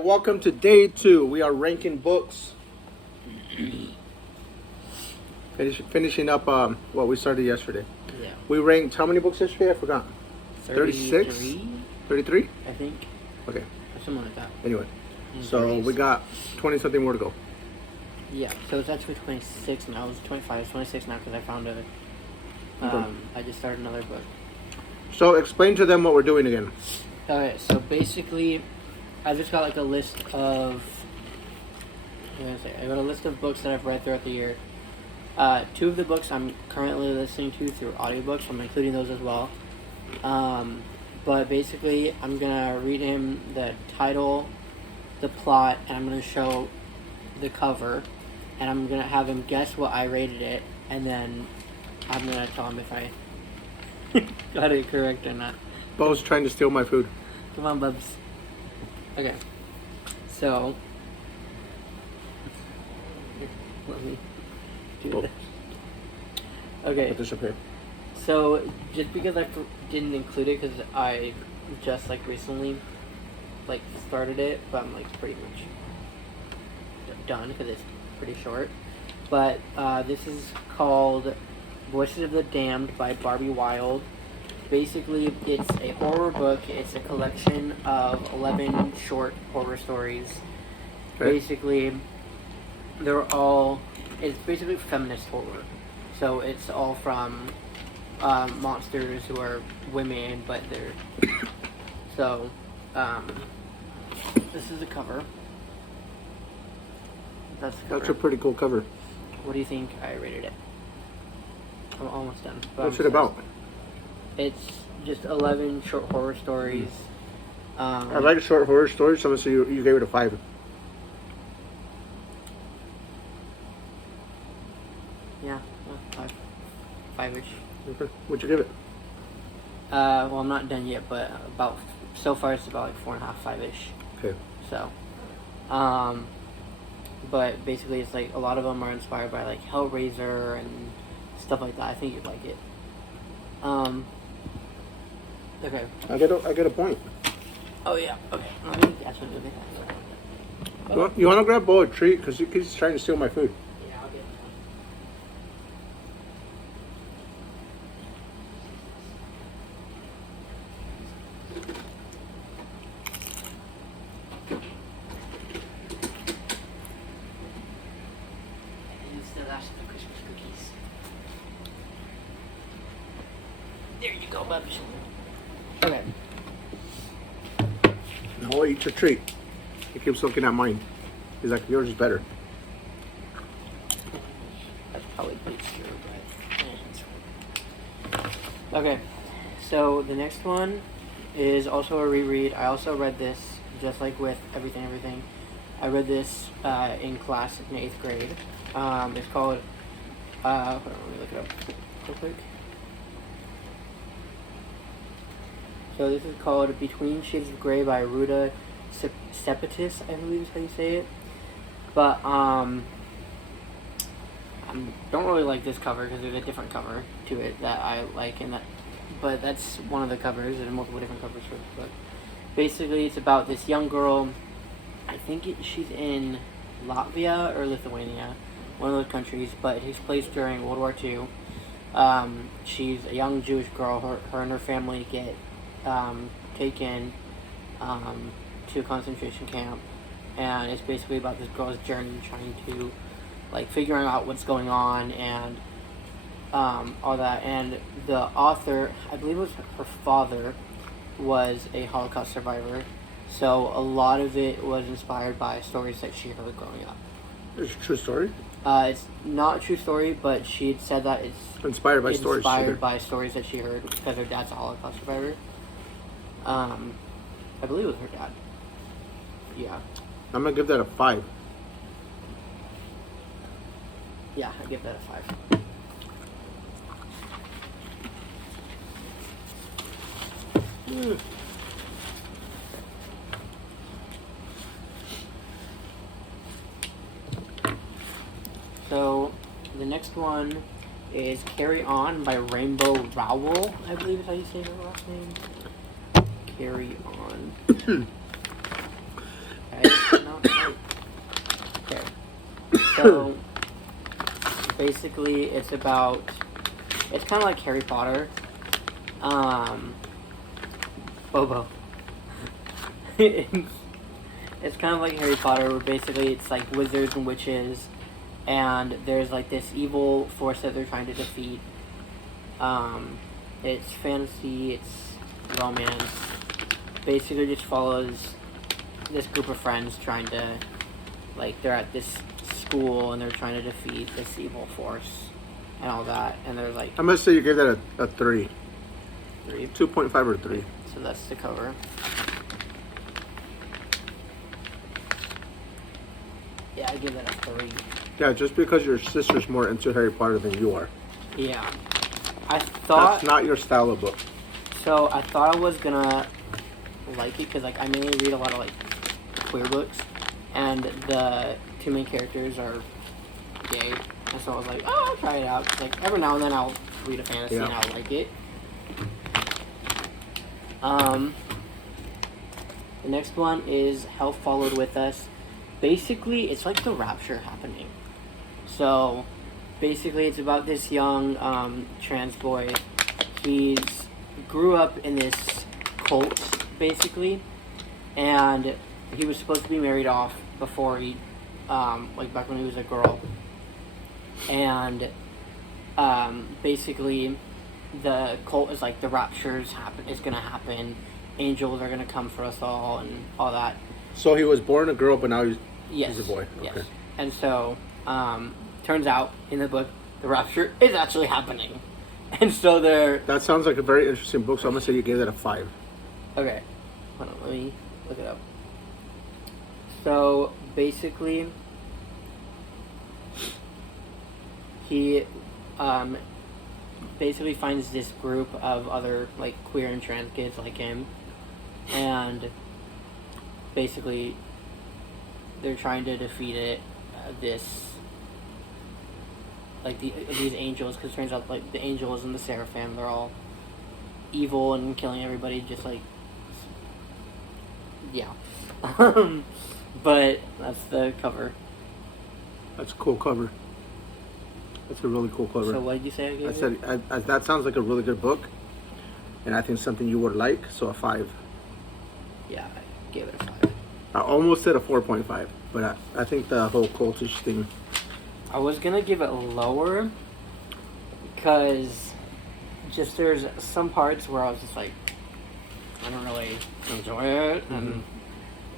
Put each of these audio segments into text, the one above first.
right, welcome to day 2. We are ranking books. Finishing up what we started yesterday. Yeah. We ranked how many books yesterday? I forgot. 36? 33? I think. Okay. Or something like that. Anyway, so we got 20-something more to go. Yeah, so it's actually 26 now. It was 25. It's 26 now because I found a... I just started another book. So explain to them what we're doing again. Okay, so basically, I just got like a list of... I got a list of books that I've read throughout the year. 2 of the books I'm currently listening to through audiobooks, so I'm including those as well. But basically, I'm going to read him the title, the plot, and I'm going to show the cover. And I'm going to have him guess what I rated it, and then I'm going to tell him if I got it correct or not. Bo's trying to steal my food. Come on, Bubs. Okay. So... let me do this. Okay. Put this up here. So, just because I didn't include it, because I just, recently, started it, but I'm, pretty much done, because it's pretty short. But, this is called Voices of the Damned by Barbie Wilde. Basically, it's a horror book. It's a collection of 11 short horror stories. Okay. Basically, it's basically feminist horror. So, it's all from... monsters who are women, but they're... So, this is the cover. That's the cover. That's a pretty cool cover. What do you think I rated it? I'm almost done. What's it about? It's just 11 short horror stories. I like short horror stories, so you gave it a 5. Yeah, 5-ish. Okay. What'd you give it? Well, I'm not done yet, but so far it's about 4.5, 5-ish. Okay. So, but basically it's a lot of them are inspired by Hellraiser and stuff like that. I think you'd like it. Okay. I get a point. Oh yeah. Okay. Let me catch one. You want to grab Bo a treat because he's trying to steal my food. There you go, Bubs. Okay. No, eat your treat. He keeps looking at mine. He's like, yours is better. That's probably pretty true, but... Okay, so the next one is also a reread. I also read this, just like with Everything. I read this in class in 8th grade. It's called... hold on, let me look it up real quick. So this is called Between Shades of Grey by Ruta Sepetys, I believe is how you say it. But I don't really like this cover because there's a different cover to it that I like, but that's one of the covers. There's multiple different covers for this book. Basically, it's about this young girl. I think she's in Latvia or Lithuania, one of those countries, but it takes place during World War II. She's a young Jewish girl. Her and her family get taken to a concentration camp, and it's basically about this girl's journey trying to figuring out what's going on and all that. And the author, I believe it was her father, was a Holocaust survivor, so a lot of it was inspired by stories that she heard growing up. It's a true story? It's not a true story, but she had said that it's inspired by stories that she heard because her dad's a Holocaust survivor. I believe it was her dad. Yeah. I'm gonna give that a 5. Yeah, I give that a 5. So, the next one is Carry On by Rainbow Rowell, I believe is how you say her last name. Carry On. Okay. So basically, it's kind of like Harry Potter. Bobo. It's kind of like Harry Potter, where basically it's like wizards and witches, and there's like this evil force that they're trying to defeat. It's fantasy, it's romance. Basically, just follows this group of friends trying to, like, they're at this school and they're trying to defeat this evil force and all that. And there's like I must say you gave that a 3. 3. 2.5 or 3. So that's the cover. Yeah, I give that a 3. Yeah, just because your sister's more into Harry Potter than you are. Yeah. I thought... That's not your style of book. So, I thought I was gonna like it, because, like, I mainly read a lot of, like, queer books, and the 2 main characters are gay, and so I was like, oh, I'll try it out. 'Cause, like, every now and then I'll read a fantasy and I'll like it. The next one is Hell Followed With Us. Basically, it's like the rapture happening. So, basically, it's about this young trans boy. He's grew up in this cult, basically, and he was supposed to be married off before he, like back when he was a girl. And basically, the cult is like the rapture's is gonna happen. Angels are gonna come for us all, and all that. So he was born a girl, but now he's a boy. Yes. Okay. And so, turns out in the book, the rapture is actually happening. And so That sounds like a very interesting book, so I'm going to say you gave that a 5. Okay. Hold on, let me look it up. So, basically, he basically finds this group of other, like, queer and trans kids like him. And basically, they're trying to defeat it, these angels, because it turns out, like, the angels and the seraphim, they're all evil and killing everybody, just like, yeah. But that's the cover. That's a cool cover. That's a really cool cover. So what did you say again? I said that sounds like a really good book, and I think something you would like, so a 5. Yeah, I gave it a 5. I almost said a 4.5, but I think the whole cultish thing... I was gonna give it lower, because just there's some parts where I was just like, I don't really enjoy it, Mm-hmm.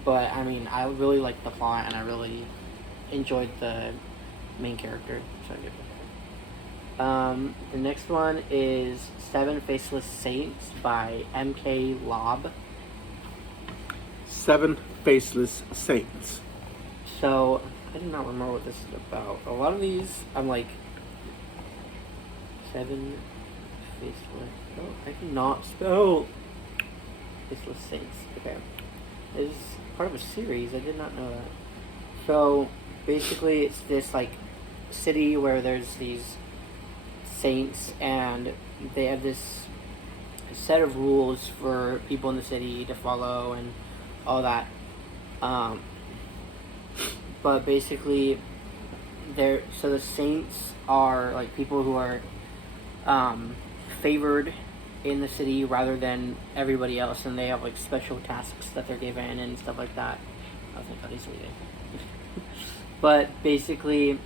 But I mean, I really liked the plot, and I really enjoyed the main character, so I give it. The next one is 7 Faceless Saints by M.K. Lobb. 7 Faceless Saints. So, I do not remember what this is about. A lot of these, I'm like, 7 Faceless... Oh, I cannot spell Faceless Saints. Okay. This is part of a series. I did not know that. So, basically, it's this, like, city where there's these saints, and they have this set of rules for people in the city to follow and all that. But basically, so the saints are like people who are favored in the city rather than everybody else, and they have like special tasks that they're given and stuff like that. I think that is leaving. But basically,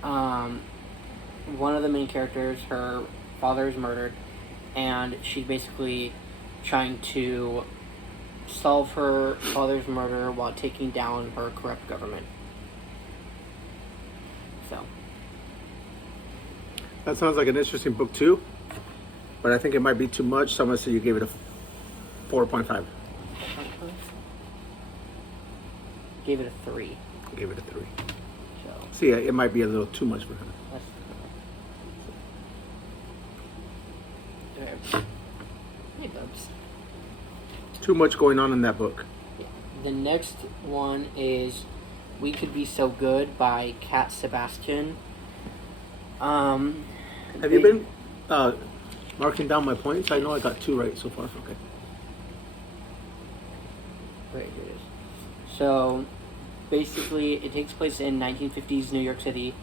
one of the main characters, her father is murdered, and she's basically trying to solve her father's murder while taking down her corrupt government. So. That sounds like an interesting book too, but I think it might be too much, so I'm going to say you gave it a 4.5. Gave it a 3. I gave it a 3. So. See, it might be a little too much for her. Okay. Hey, Bubs. Too much going on in that book. Yeah. The next one is We Could Be So Good by Cat Sebastian. Have you been marking down my points? I know I got 2 right so far. Okay. Right, here it is. So, basically it takes place in 1950s New York City,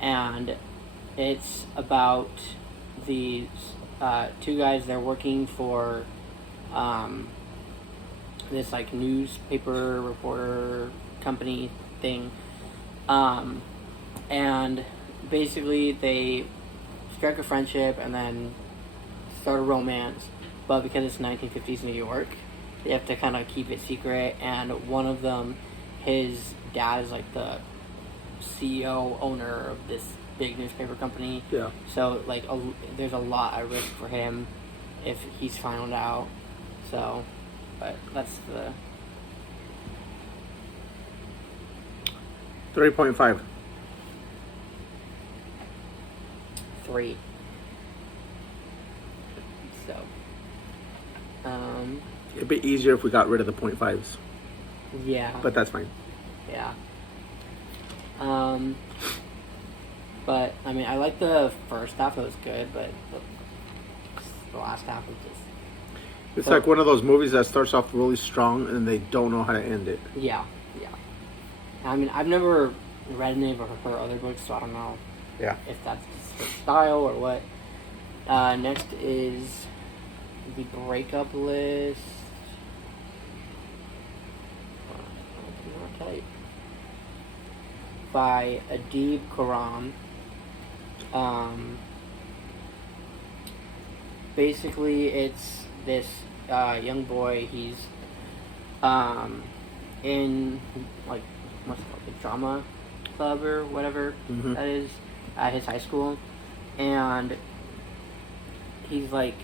and it's about these two guys. They're working for this like newspaper reporter company thing, and basically they strike a friendship and then start a romance, but because it's 1950s New York, they have to kind of keep it secret. And one of them, his dad is like the CEO owner of this big newspaper company. Yeah. So like there's a lot at risk for him if he's found out. So, but that's the 3.5. 3. So, It'd be easier if we got rid of the 0.5s, yeah. but that's fine. Yeah. But I mean, I like the first half; it was good, but the last half was just It's like one of those movies that starts off really strong and they don't know how to end it. yeah. I mean, I've never read any of her other books, so I don't know Yeah. if that's just her style or what. Next is the breakup list. Okay. By Adib Khorram. Basically, it's this young boy. He's in like what's it called, the drama club or whatever that is at his high school, and he's like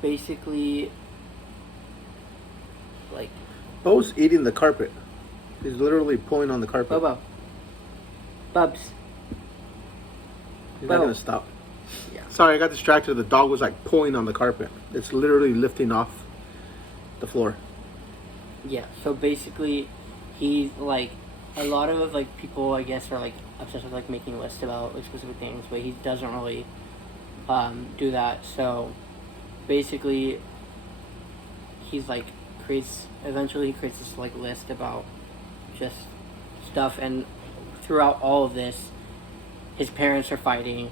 basically like Bo's eating the carpet. He's literally pulling on the carpet. Bobo. Bubs. He's not Bo. gonna stop. Yeah. Sorry, I got distracted. The dog was like pulling on the carpet. It's literally lifting off the floor. Yeah, so basically, he's like, a lot of like people, I guess, are like obsessed with like making lists about like specific things, but he doesn't really do that. So basically, he's like eventually he creates this like list about just stuff, and throughout all of this, his parents are fighting,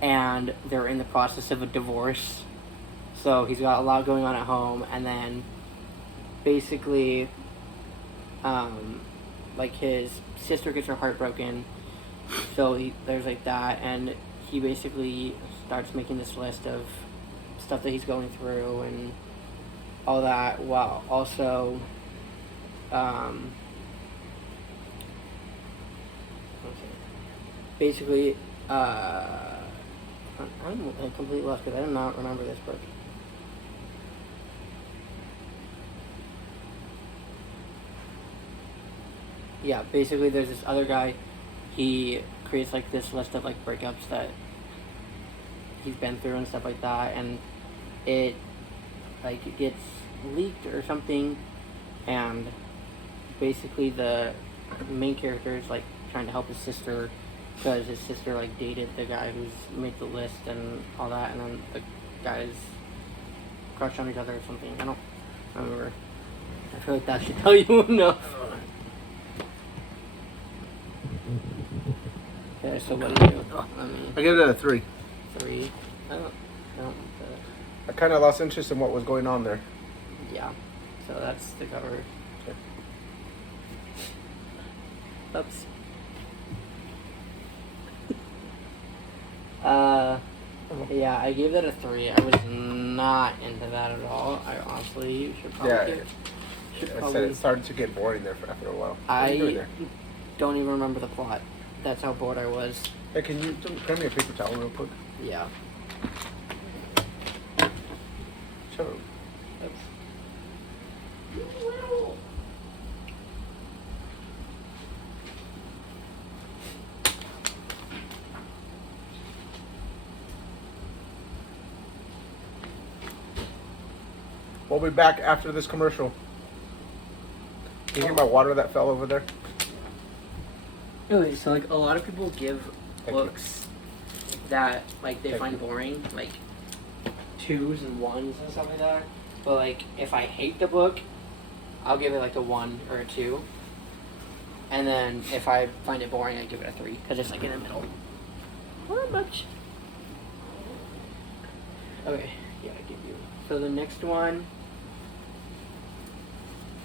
and they're in the process of a divorce. So he's got a lot going on at home, and then basically, like his sister gets her heart broken, so there's like that, and he basically starts making this list of stuff that he's going through and all that, while also, basically, I'm completely lost because I do not remember this book. Yeah, basically there's this other guy, he creates like this list of like breakups that he's been through and stuff like that, and it like gets leaked or something, and basically the main character is like trying to help his sister because his sister like dated the guy who's made the list and all that, and then the guys crush on each other or something. I don't remember. I feel like that should tell you enough. Okay, so what do you do? I give it a 3. 3. I don't I kind of lost interest in what was going on there. yeah. So that's the cover. Okay. Oops. Yeah, I gave that a 3. I was not into that at all. I honestly should probably I said it started to get boring there after a while. What are you doing I there? don't even remember the plot. That's how bored I was. Hey, can you grab me a paper towel real quick? Yeah. Sure. Oops. We'll be back after this commercial. Can you hear my water that fell over there? Anyway, so like a lot of people give Thank you. books that like they Thank find you. boring, like 2s and 1s and stuff like that. But like if I hate the book, I'll give it like a 1 or a 2. And then if I find it boring, I give it a 3 because it's like in the middle. Not much. Okay, yeah, I give you. So the next one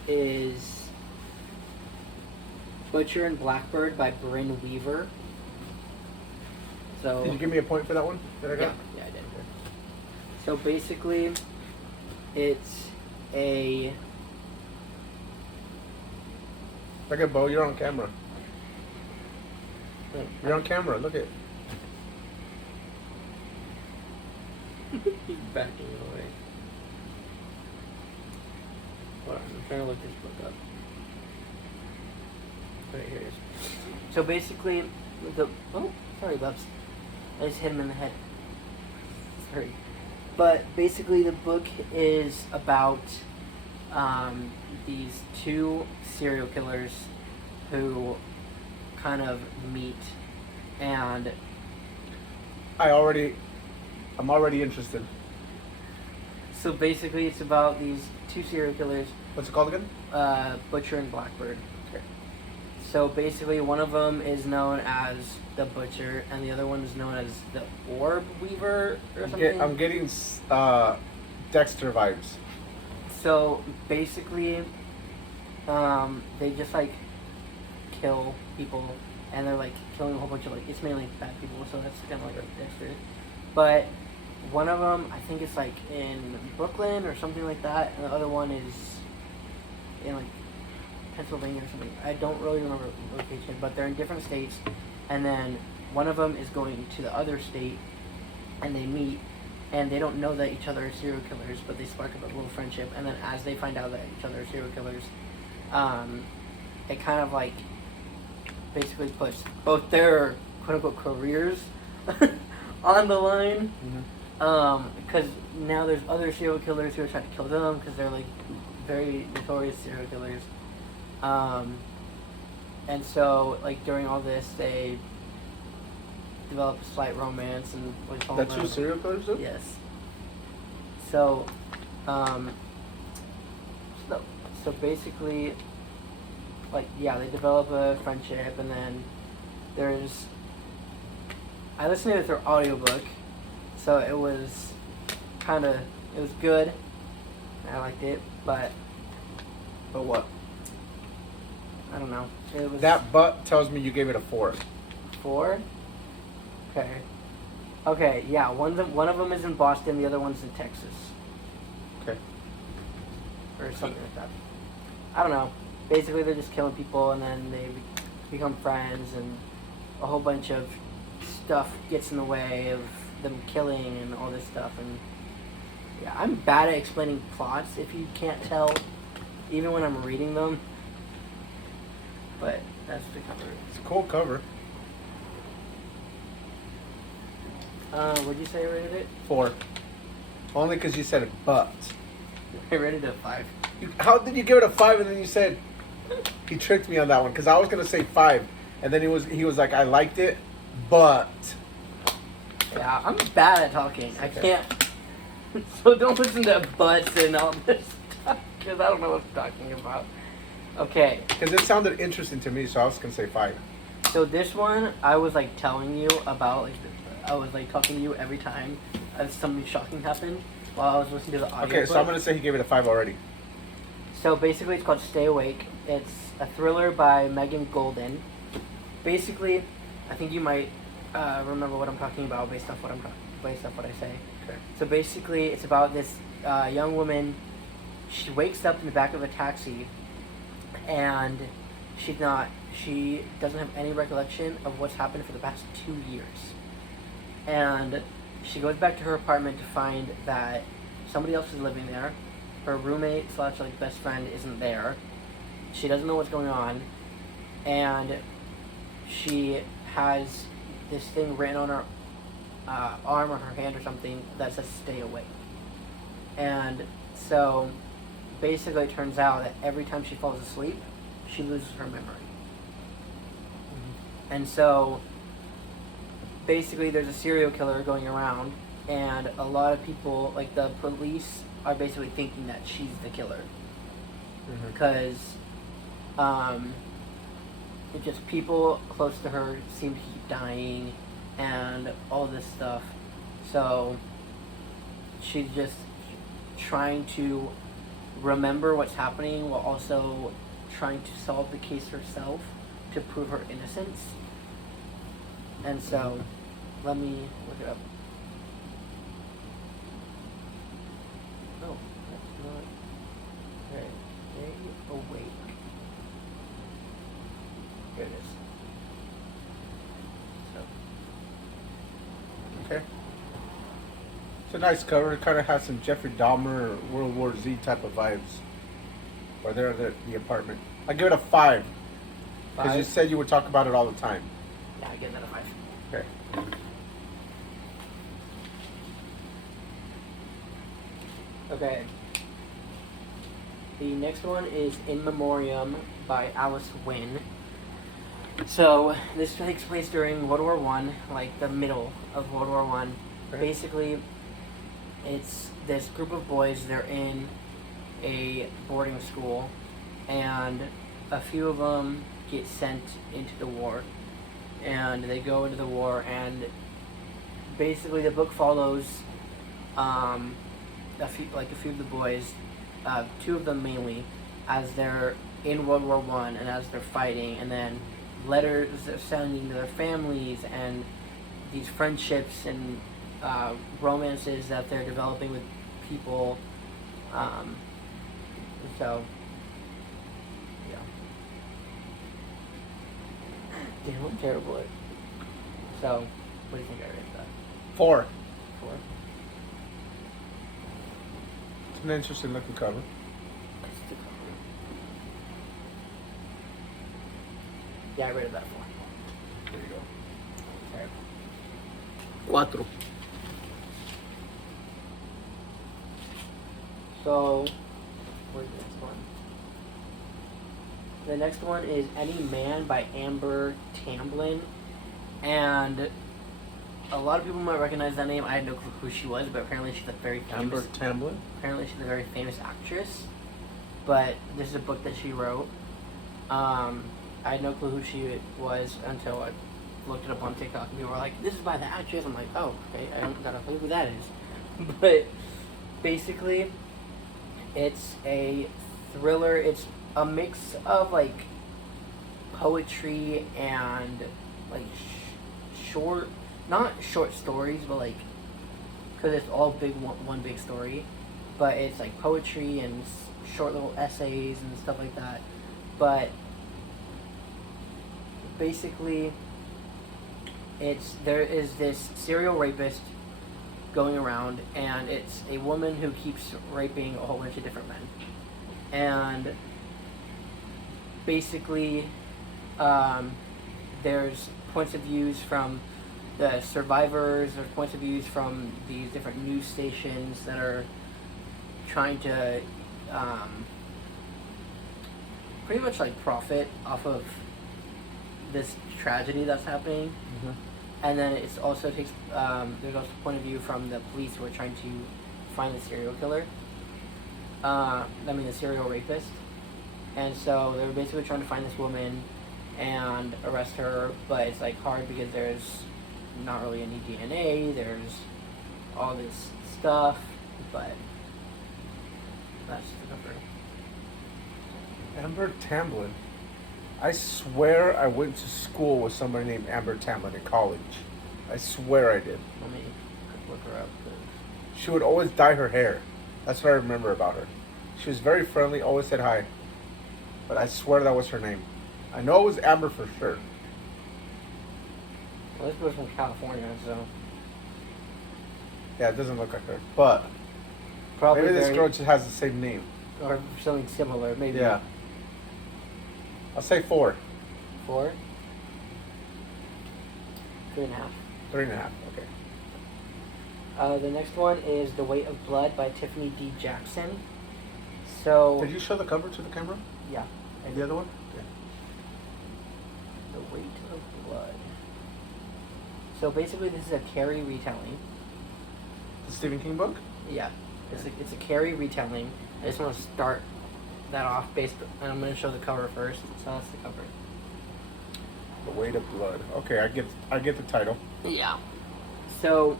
is Butcher and Blackbird by Bryn Weaver. So Did you give me a point for that one that I got? Yeah, I did. So basically, it's a Look at Bo, you're on camera. You're on camera, look at. He's backing away. Hold on, I'm trying to look this book up. Right, here it is. So basically, sorry, Bubs. I just hit him in the head. Sorry. But basically, the book is about these two serial killers who kind of meet, and I'm already interested. so basically, it's about these two serial killers, What's it called again? Butcher and Blackbird. Okay. So basically, one of them is known as the Butcher, and the other one is known as the Orb Weaver or something. I'm getting Dexter vibes. So basically, they just like kill people, and they're like killing a whole bunch of it's mainly bad people. So that's kind of like Dexter. But one of them, I think it's like in Brooklyn or something like that, and the other one is in like Pennsylvania or something. I don't really remember the location, but they're in different states. And then one of them is going to the other state, and they meet, and they don't know that each other are serial killers, but they spark up a little friendship. And then as they find out that each other are serial killers, it kind of like basically puts both their quote unquote careers on the line. Because now there's other serial killers who are trying to kill them because they're like very notorious serial killers. And so like during all this, they develop a slight romance and The two serial killers do? Yes. So, so basically, like they develop a friendship, and then I listened to their audiobook, so it was good. I liked it, but what? I don't know. It was That but tells me you gave it a 4. 4. Okay, yeah. One of them is in Boston, the other one's in Texas, Okay. or something like that. I don't know. Basically, they're just killing people, and then they become friends, and a whole bunch of stuff gets in the way of them killing and all this stuff. And yeah, I'm bad at explaining plots, if you can't tell, even when I'm reading them. But that's the cover. It's a cool cover. What'd you say I rated it? 4. Only because you said but. I rated it a 5. How did you give it a 5 and then you said he tricked me on that one? Because I was gonna say 5, and then he was like, I liked it, but. Yeah, I'm bad at talking. I can't. So don't listen to buts and all this stuff because I don't know what I'm talking about. Okay. Because it sounded interesting to me, so I was gonna say 5. So this one, I was like telling you about, I was like talking to you every time something shocking happened while I was listening to the audio. Okay, so I'm gonna say he gave it a 5 already. So basically, it's called Stay Awake. It's a thriller by Megan Golden. Basically, I think you might remember what I'm talking about based off what I say. Okay. So basically, it's about this young woman. She wakes up in the back of a taxi, and she doesn't have any recollection of what's happened for the past 2 years. And she goes back to her apartment to find that somebody else is living there. Her roommate / like best friend isn't there. She doesn't know what's going on, and she has this thing written on her arm or her hand or something that says "Stay awake." And so, basically, it turns out that every time she falls asleep, she loses her memory. Mm-hmm. And so, basically, there's a serial killer going around, and a lot of people, like the police, are basically thinking that she's the killer. Because it just people close to her seem to keep dying, and all this stuff. So she's just trying to remember what's happening while also trying to solve the case herself to prove her innocence. And so, let me look it up. Oh, that's not. Okay, stay awake. Here it is. So, Okay. It's a nice cover. It kind of has some Jeffrey Dahmer or World War Z type of vibes. Or they're at the apartment. I give it a 5. Because you 5? said you would talk about it all the time. Yeah, I give that a 5. Okay. Okay. The next one is In Memoriam by Alice Wynne. So this takes place during World War One, like the middle of World War One. Right. Basically, it's this group of boys. They're in a boarding school, and a few of them get sent into the war, and they go into the war. And basically, the book follows a few of the boys, 2 of them mainly, as they're in World War One and as they're fighting, and then letters they're sending to their families, and these friendships and romances that they're developing with people. So, yeah. Damn, I'm terrible at. So, what do you think I rated that? 4. 4? It's an interesting looking cover. Yeah, I rated that 4. There you go. Okay. 4. So, where's the next one? The next one is Any Man by Amber Tamblyn. And a lot of people might recognize that name. I had no clue who she was, but apparently she's a very famous. Amber Tamblyn. Apparently she's a very famous actress. But this is a book that she wrote. I had no clue who she was until I looked it up on TikTok, and people were like, "This is by the actress." I'm like, "Oh, okay, I don't got a clue who that is." But basically, it's a thriller. It's a mix of like poetry and like not short stories, but like, because it's all one big story. But it's like poetry and short little essays and stuff like that. But basically, there is this serial rapist going around, and it's a woman who keeps raping a whole bunch of different men. And basically, there's points of views from the survivors, there's points of views from these different news stations that are trying to pretty much like profit off of this tragedy that's happening. Mm-hmm. And then it's also takes there's also a point of view from the police who are trying to find the serial killer. The serial rapist. And so they're basically trying to find this woman and arrest her, but it's like hard because there's not really any DNA, there's all this stuff, but that's the cover. Amber Tamblyn. I swear I went to school with somebody named Amber Tamblyn in college. I swear I did. Let me look her up. 'Cause She would always dye her hair. That's what I remember about her. She was very friendly, always said hi. But I swear that was her name. I know it was Amber for sure. well, this girl's from California, so Yeah, it doesn't look like her. But probably maybe this very- girl just has the same name. or something similar, maybe. Yeah. I'll say 4. 4? 3.5. 3.5. Okay. The next one is The Weight of Blood by Tiffany D. Jackson. So, Did you show the cover to the camera? yeah, And the other one? Yeah. The Weight of Blood. So basically, this is a Carrie retelling. The Stephen King book? Yeah, it's a Carrie retelling. I just want to start that off and I'm going to show the cover first. So that's the cover. The Weight of Blood. Okay, I get the title. Yeah. So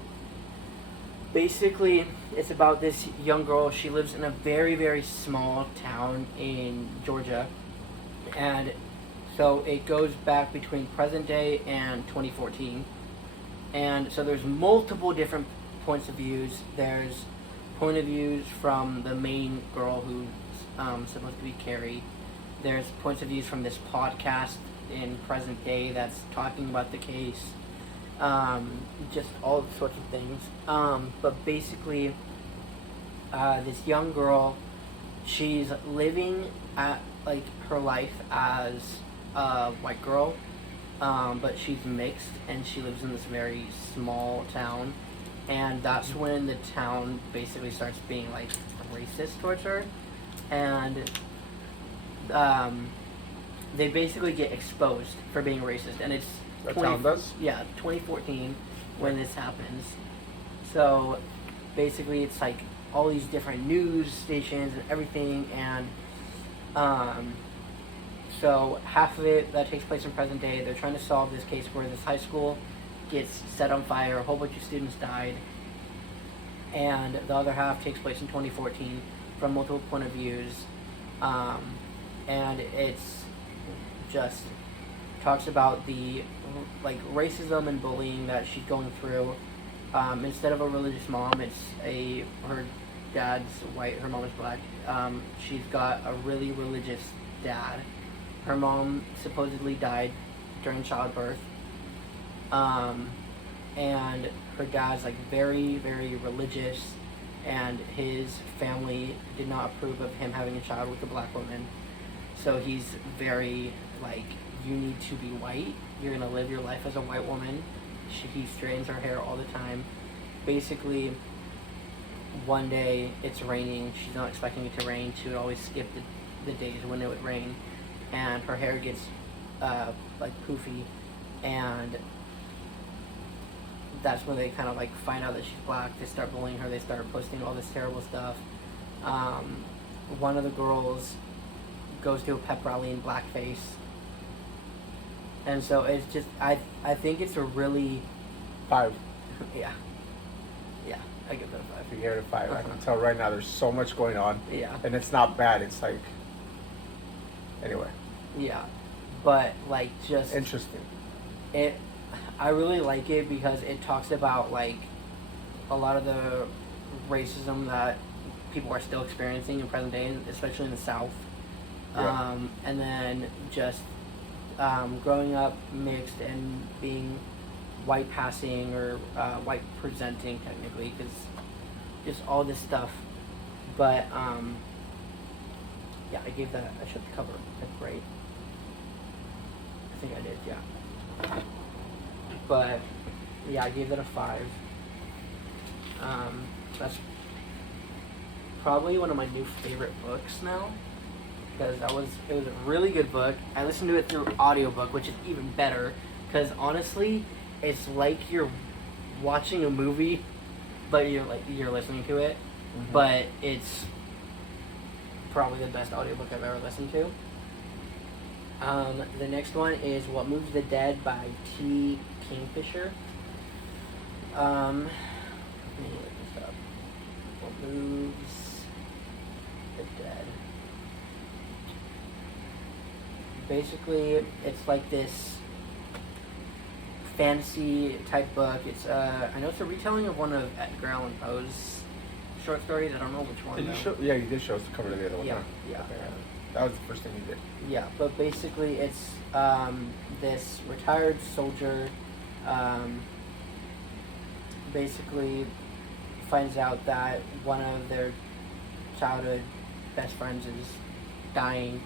basically, it's about this young girl. She lives in a very, very small town in Georgia. And so it goes back between present day and 2014. And so there's multiple different points of views. There's point of views from the main girl who's supposed to be Carrie. There's points of views from this podcast in present day that's talking about the case. Just all sorts of things. But basically, this young girl, she's living at like her life as a white girl, but she's mixed and she lives in this very small town, and that's when the town basically starts being like racist towards her, and they basically get exposed for being racist, and it's That town does? yeah, 2014 when this happens. So basically it's like all these different news stations and everything, and so half of it that takes place in present day. They're trying to solve this case where this high school gets set on fire, a whole bunch of students died, and the other half takes place in 2014 from multiple point of views, and it's just talks about the like racism and bullying that she's going through. Instead of a religious mom, it's her dad's white, her mom is black. She's got a really religious dad. Her mom supposedly died during childbirth, and her dad's like very, very religious, and his family did not approve of him having a child with a black woman. So he's very like, you need to be white. You're gonna live your life as a white woman. He straightens her hair all the time. Basically, one day it's raining. She's not expecting it to rain. She would always skip the days when it would rain, and her hair gets like poofy, and that's when they kind of like find out that she's black. They start bullying her. They start posting all this terrible stuff. One of the girls goes to a pep rally in blackface. And so it's just, I think it's a really... 5. Yeah. Yeah, I give that a 5. You gave it a 5. I can tell right now there's so much going on. Yeah. And it's not bad. It's like... Anyway. Yeah. But, like, just... Interesting. I really like it because it talks about, like, a lot of the racism that people are still experiencing in present day, especially in the South. Yeah. And then just... growing up mixed and being white passing or white presenting technically, because just all this stuff. But yeah, I gave that, I should cover a grade. I think I did, yeah. But yeah, I gave that a 5. That's probably one of my new favorite books now. Because it was a really good book. I listened to it through audiobook, which is even better. Because honestly, it's like you're watching a movie, but you're listening to it. Mm-hmm. But it's probably the best audiobook I've ever listened to. The next one is What Moves the Dead by T. Kingfisher. Let me look this up. What moves the dead? Basically, it's like this fantasy type book. It's I know it's a retelling of one of Edgar Allan Poe's short stories. I don't know which one. Did you show? Yeah, you did show us the cover of the other one. Yeah, huh? yeah. Okay. That was the first thing you did. Yeah, but basically, it's this retired soldier. Basically, finds out that one of their childhood best friends is dying.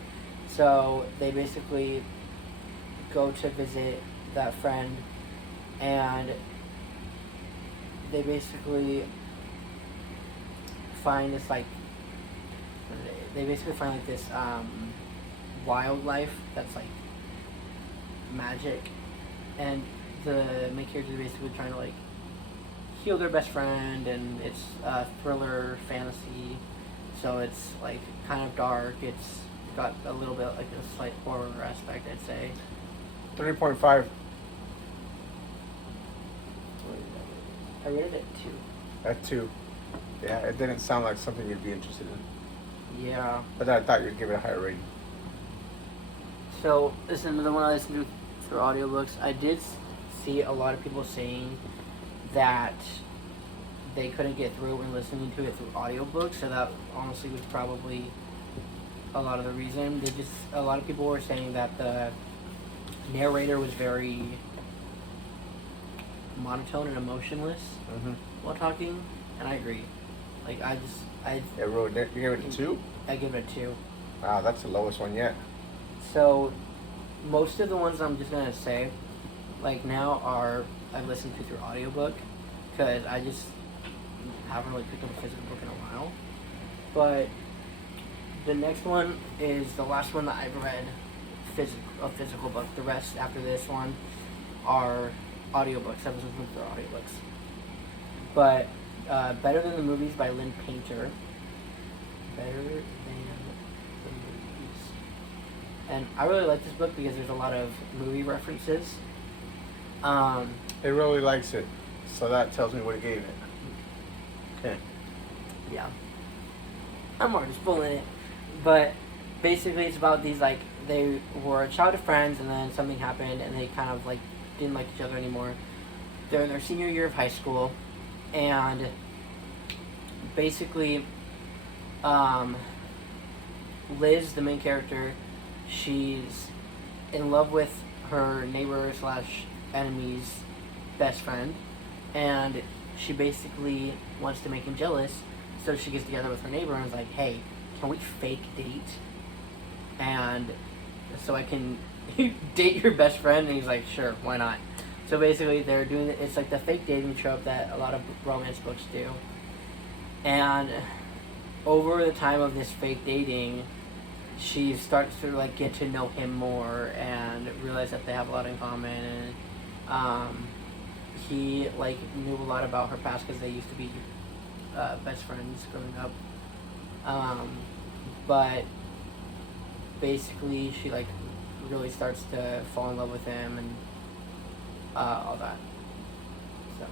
So they basically go to visit that friend, and they basically find this like this wildlife that's like magic, and the main character is basically trying to like heal their best friend, and it's a thriller fantasy, so it's like kind of dark. It's got a little bit like a slight horror aspect, I'd say. 3.5. I rated it 2. At 2. Yeah, it didn't sound like something you'd be interested in. Yeah. But I thought you'd give it a higher rating. So, listen, the one I listened to through audiobooks, I did see a lot of people saying that they couldn't get through when listening to it through audiobooks, so that honestly was probably a lot of the reason. A lot of people were saying that the narrator was very monotone and emotionless while talking, and I agree. Like, Yeah, really, you gave it a 2? I give it a 2. Wow, that's the lowest one yet. So, most of the ones I'm just gonna say, like now, I've listened to through audiobook, because I just haven't really picked up a physical book in a while. But the next one is the last one that I've read, a physical book. The rest after this one are audiobooks. I've listened to audiobooks. But Better Than the Movies by Lynn Painter. Better Than the Movies. And I really like this book because there's a lot of movie references. It really likes it, so that tells me what it gave it. Okay. Yeah. I'm already spoiling it. But basically it's about these, like, they were a child of friends and then something happened and they kind of, like, didn't like each other anymore. They're in their senior year of high school, and basically Liz, the main character, she's in love with her neighbor slash enemy's best friend, and she basically wants to make him jealous, so she gets together with her neighbor and is like, hey, can we fake date? And so I can date your best friend? And he's like, sure, why not? So basically they're doing it. It's like the fake dating trope that a lot of romance books do. And over the time of this fake dating, she starts to like get to know him more and realize that they have a lot in common. And he like knew a lot about her past because they used to be best friends growing up. But basically she like really starts to fall in love with him and all that. So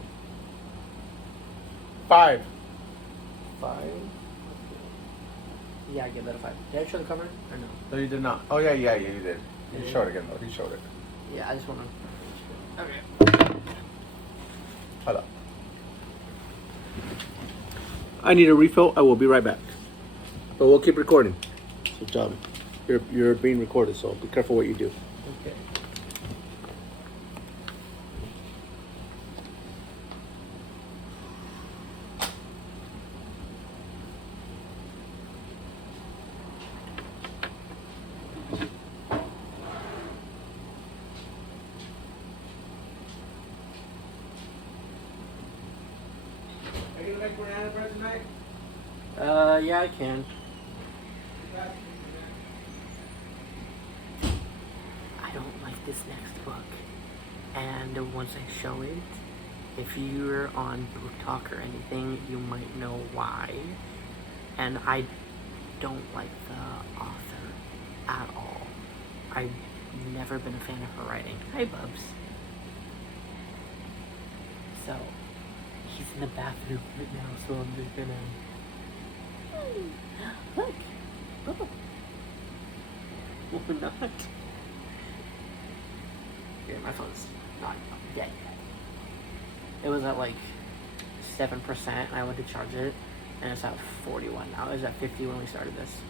5. 5. Yeah, I give that a 5. Did I show the cover or no? No, you did not. Oh yeah, you did. You showed it again though. You showed it. Yeah, I just want to. Okay. Hold up. I need a refill. I will be right back. But we'll keep recording. So, John, you're being recorded, so be careful what you do. Okay. Are you gonna make banana bread tonight? Yeah, I can. I don't like this next book. And once I show it, if you're on Book Talk or anything, you might know why. And I don't like the author at all. I've never been a fan of her writing. Hi, Bubs. So, he's in the bathroom right now, so I'm just gonna... Look! Oh. Or not. Yeah, my phone's not dead yet. It was at like 7%, and I went to charge it, and it's at 41 now. It was at 50 when we started this.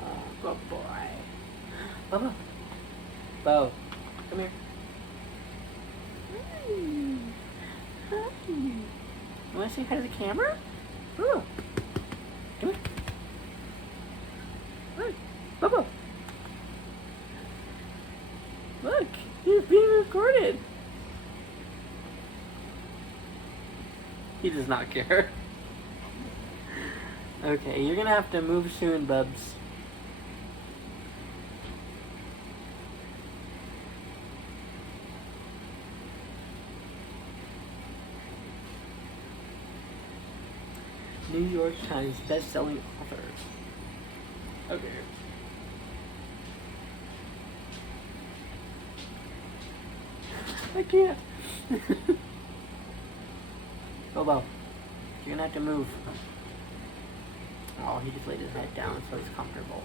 Oh, good boy. Bubba. Bo, come here. Hi. You want to say hi to the camera? Ooh. Come here. Look. Bubba. Look. He's being recorded. He does not care. Okay, you're gonna have to move soon, Bubs. New York Times best-selling author. Okay. I can't. Bobo, you're gonna have to move. Oh, he just laid his head down so he's comfortable.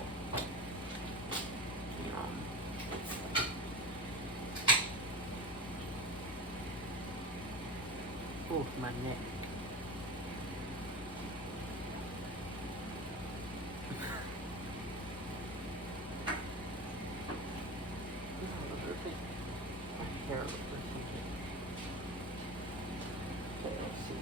Oh, my neck. My hair looks like something. Okay, let's see.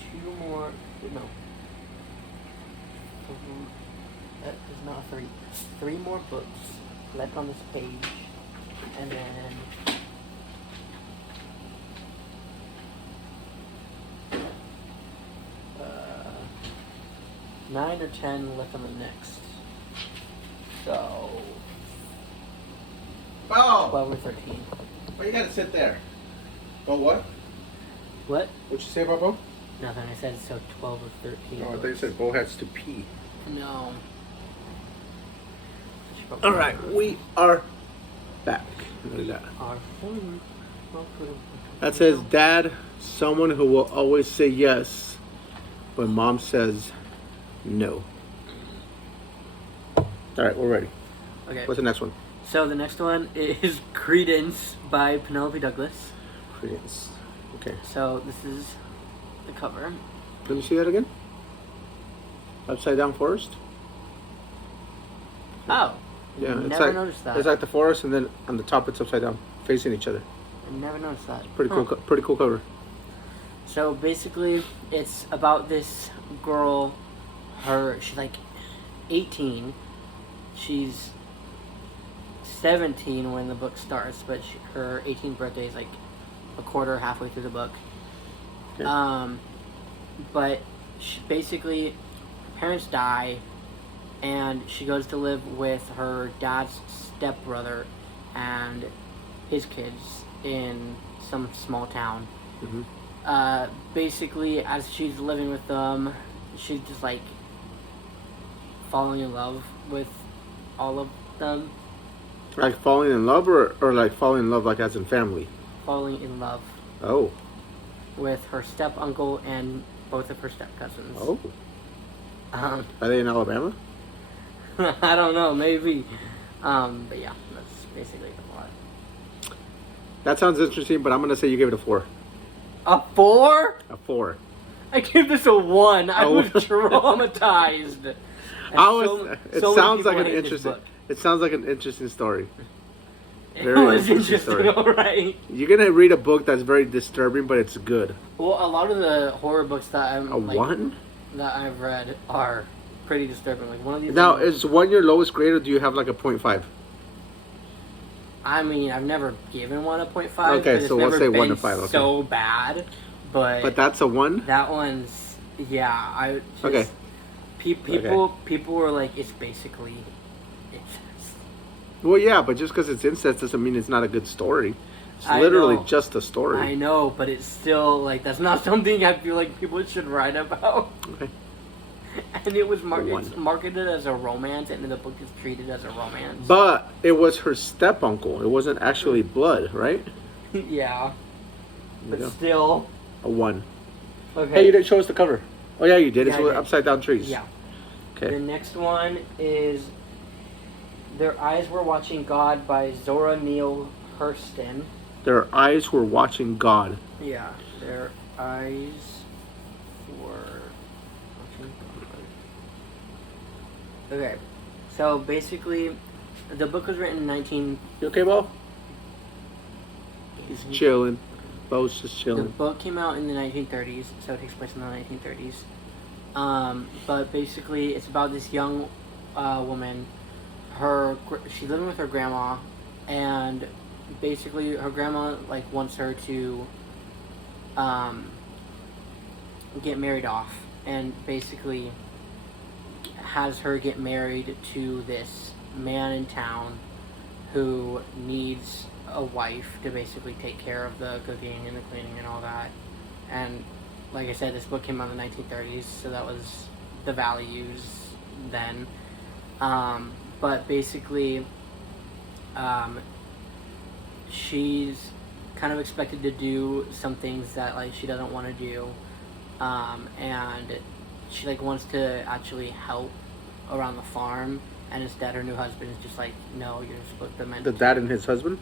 Two more. No. That is not three. Three more books left on this page, and then uh, 9 or 10 left on the next. So Oh, 12 or 13. well, you gotta sit there. Oh, what? What? What'd you say about Bo? Nothing. I said so 12 or 13. Oh, I thought you said Bo has to pee. No. All right, we are back. Look at that. Our forward. That says, Dad, someone who will always say yes when Mom says no. All right, we're ready. Okay. What's the next one? So the next one is Credence by Penelope Douglas. Credence. Okay. So this is the cover. Let me see that again. Upside down forest. Oh. Yeah, it's Never like noticed that. it's like the forest, and then on the top it's upside down, facing each other. I never noticed that. Pretty cool. Pretty cool cover. So basically, it's about this girl. She's like 18. She's 17 when the book starts, but her 18th birthday is like a quarter, halfway through the book. Okay. But she basically, her parents die, and she goes to live with her dad's stepbrother and his kids in some small town. Mm-hmm. Basically, as she's living with them, she's just like falling in love with all of them. Like falling in love, or like falling in love like as in family? Falling in love Oh. with her step uncle and both of her step cousins. Oh. Are they in Alabama? I don't know, maybe. But yeah, that's basically the plot. That sounds interesting, but I'm gonna say you gave it a 4. A 4? A 4. I gave this a 1. I Oh. was traumatized. And It so many sounds people like an hate this interesting. book. It sounds like an interesting story. It Very was interesting interesting, story. alright. You're gonna read a book that's very disturbing, but it's good. Well, a lot of the horror books that I'm A 1? that I've read are pretty disturbing. Like one of these. Now, is 1 your lowest grade, or do you have like a 0.5? I mean, I've never given one a 0.5. Okay, it's so we'll never say 1 been to 5. Okay. So bad, But that's a 1. that one's I just, Okay. People were like, it's basically incest. Well, yeah, but just because it's incest doesn't mean it's not a good story. It's I literally know. just a story. I know, but it's still like that's not something I feel like people should write about. Okay. And it was one. it's marketed as a romance, and the book is treated as a romance. But it was her step uncle. It wasn't actually blood, right? Yeah, There but you go. still. A 1. Okay. Hey, you didn't show us the cover. Oh yeah, you did. Yeah, It's I with did. upside down trees. Yeah. Okay. The next one is Their Eyes Were Watching God by Zora Neale Hurston. Their eyes were watching God. Yeah, Their Eyes Were Watching God. Okay, so basically, the book was written in 19... You okay, Bo? He's chilling. Bo's just The chilling. book came out in the 1930s, so it takes place in the 1930s. But basically, it's about this young woman. She's living with her grandma, and basically, her grandma like wants her to get married off, and basically has her get married to this man in town who needs a wife to basically take care of the cooking and the cleaning and all that. And like I said, this book came out in the 1930s, so that was the values then. But basically, um, she's kind of expected to do some things that like she doesn't want to do, and she like wants to actually help around the farm. And instead, her new husband is just like, no, you're supposed to. The dad and his husband?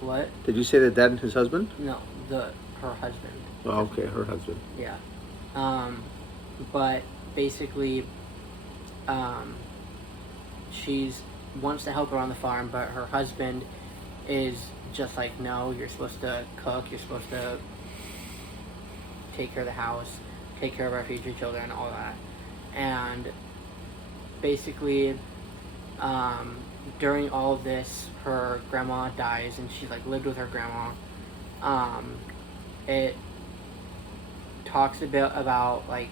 What? Did you say the dad and his husband? No, her husband. Oh, okay, her husband. Yeah. But basically, she's wants to help around the farm, but her husband is just like, no, you're supposed to cook, you're supposed to take care of the house, take care of our future children, all that. And basically, during all of this, her grandma dies, and she like lived with her grandma. It talks a bit about like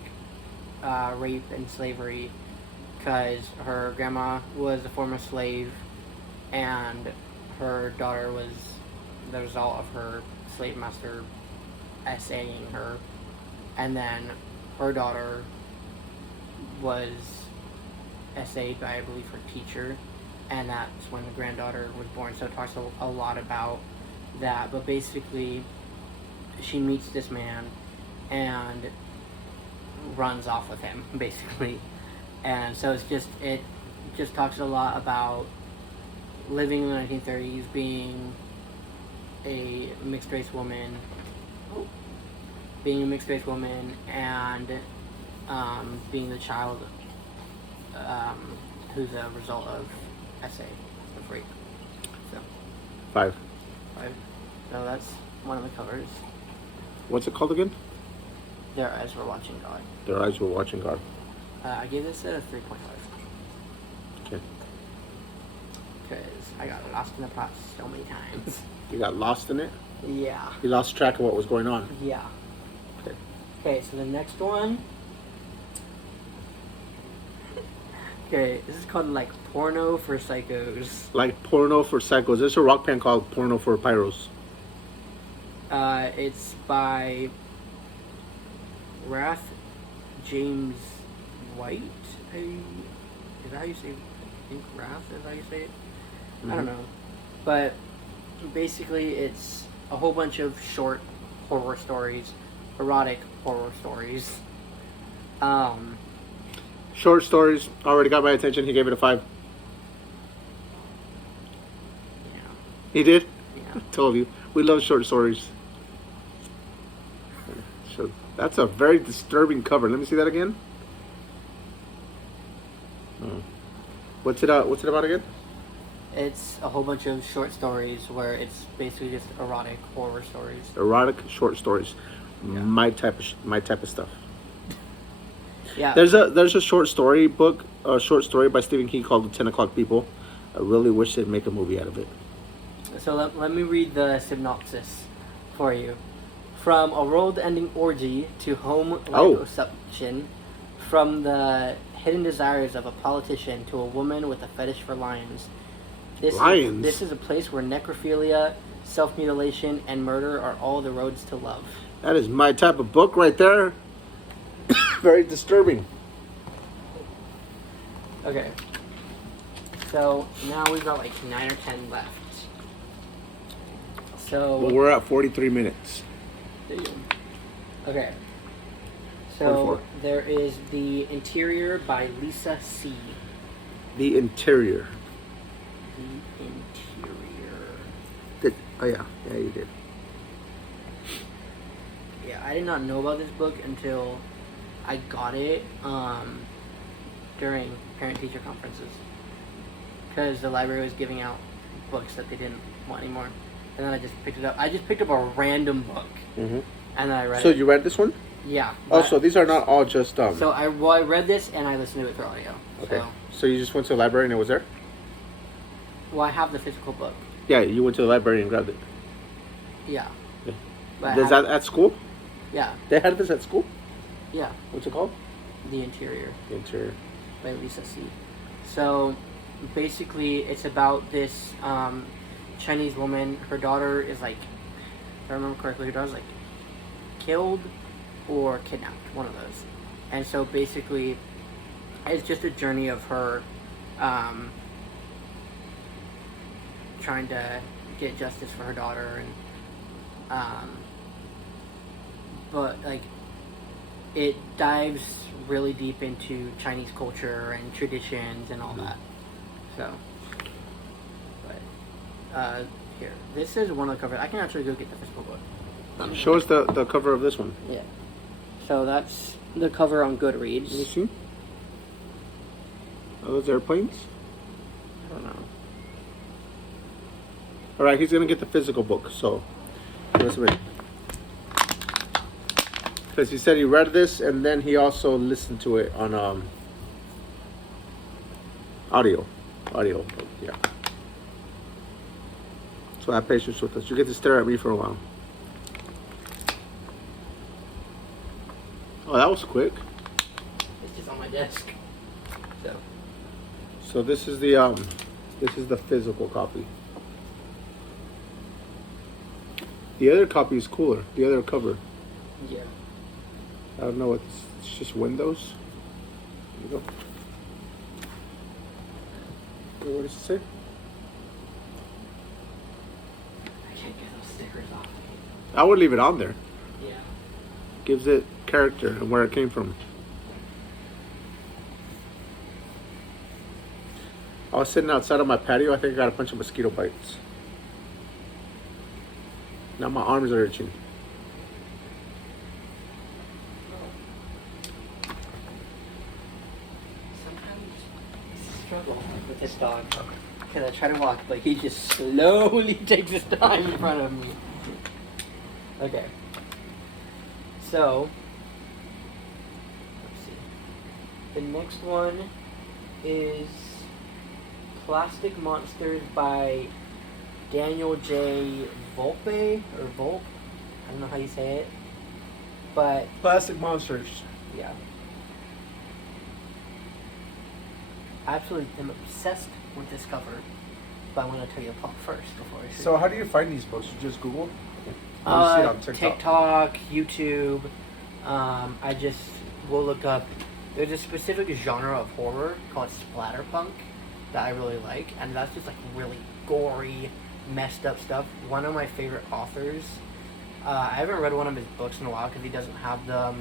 rape and slavery, because her grandma was a former slave, and her daughter was the result of her slave master essaying her, and then her daughter was essayed by, I believe, her teacher, and that's when the granddaughter was born. So it talks a lot about that. But basically, she meets this man and runs off with him, basically. And so it just talks a lot about living in the 1930s, being a mixed race woman, and being the child who's a result of essay of rape. So 5. So that's one of the covers. What's it called again? Their Eyes Were Watching God. Their Eyes Were Watching God. I gave this a 3.5. Okay. Because I got lost in the process so many times. You got lost in it? Yeah. You lost track of what was going on? Yeah. Okay. Okay, so the next one. Okay, this is called like Porno for Psychos. Like Porno for Psychos. There's a rock band called Porno for Pyros. It's by Rath James White. Is that how you say it? I think Rath is how you say it? I don't know. But basically it's a whole bunch of short horror stories, erotic horror stories. Short stories. Already got my attention. He gave it a 5. Yeah. He did? Yeah. Told you. We love short stories. So that's a very disturbing cover. Let me see that again. Oh. What's it about again? It's a whole bunch of short stories where it's basically just erotic horror stories. Erotic short stories. Yeah. My type of stuff. Yeah. There's a short story book, a short story by Stephen King called The 10 O'Clock People. I really wish they'd make a movie out of it. So let me read the synopsis for you. From a world-ending orgy to home liposuction, from the hidden desires of a politician to a woman with a fetish for lions. This is a place where necrophilia, self-mutilation, and murder are all the roads to love. That is my type of book right there. Very disturbing. Okay. So now we've got like 9 or 10 left. So Well, we're at 43 minutes. Okay. So 44. there is The Interior by Lisa C. The Interior. The Interior. Yeah, you did. Yeah, I did not know about this book until I got it during parent-teacher conferences, because the library was giving out books that they didn't want anymore, and then I just picked it up. I just picked up a random book, and then I read it. So you read this one? Yeah. Oh, so these are not all just So I read this and I listened to it through audio. Okay. So you just went to the library and it was there? Well, I have the physical book. Yeah, you went to the library and grabbed it. Yeah. Yeah. But Is that at school? Yeah. They had this at school? Yeah. What's it called? The Interior The Interior. by Lisa C. So basically, it's about this Chinese woman. Her daughter is like, if I remember correctly, her daughter's like killed or kidnapped, one of those. And so basically, it's just a journey of her trying to get justice for her daughter, and but like it dives really deep into Chinese culture and traditions and all that. So, but here, this is one of the covers. I can actually go get the physical book. Show us the cover of this one. Yeah. So that's the cover on Goodreads. Let me see. Are those airplanes? I don't know. All right, he's gonna get the physical book. So, let's wait. Because he said he read this and then he also listened to it on audio. Yeah. So have patience with us. You get to stare at me for a while. Oh, that was quick. It's just on my desk. So this is the physical copy. The other copy is cooler. The other cover. Yeah. I don't know what it's just windows. There you go. What does it say? I can't get those stickers off. I would leave it on there. Yeah. Gives it character and where it came from. I was sitting outside on my patio. I think I got a bunch of mosquito bites. Now my arms are itching. Sometimes I struggle with this dog because I try to walk, but he just slowly takes his time in front of me. Okay. So, let's see. The next one is Plastic Monsters by Daniel J. Volpe or Volpe. I don't know how you say it, but Plastic Monsters. yeah. I absolutely am obsessed with this cover, but I want to tell you the plot first before I show So you. how do you find these books? You just Google? Or you see it on TikTok, YouTube. I just will look up. There's a specific genre of horror called splatterpunk that I really like, and that's just like really gory, messed up stuff. One of my favorite authors. I haven't read one of his books in a while because he doesn't have the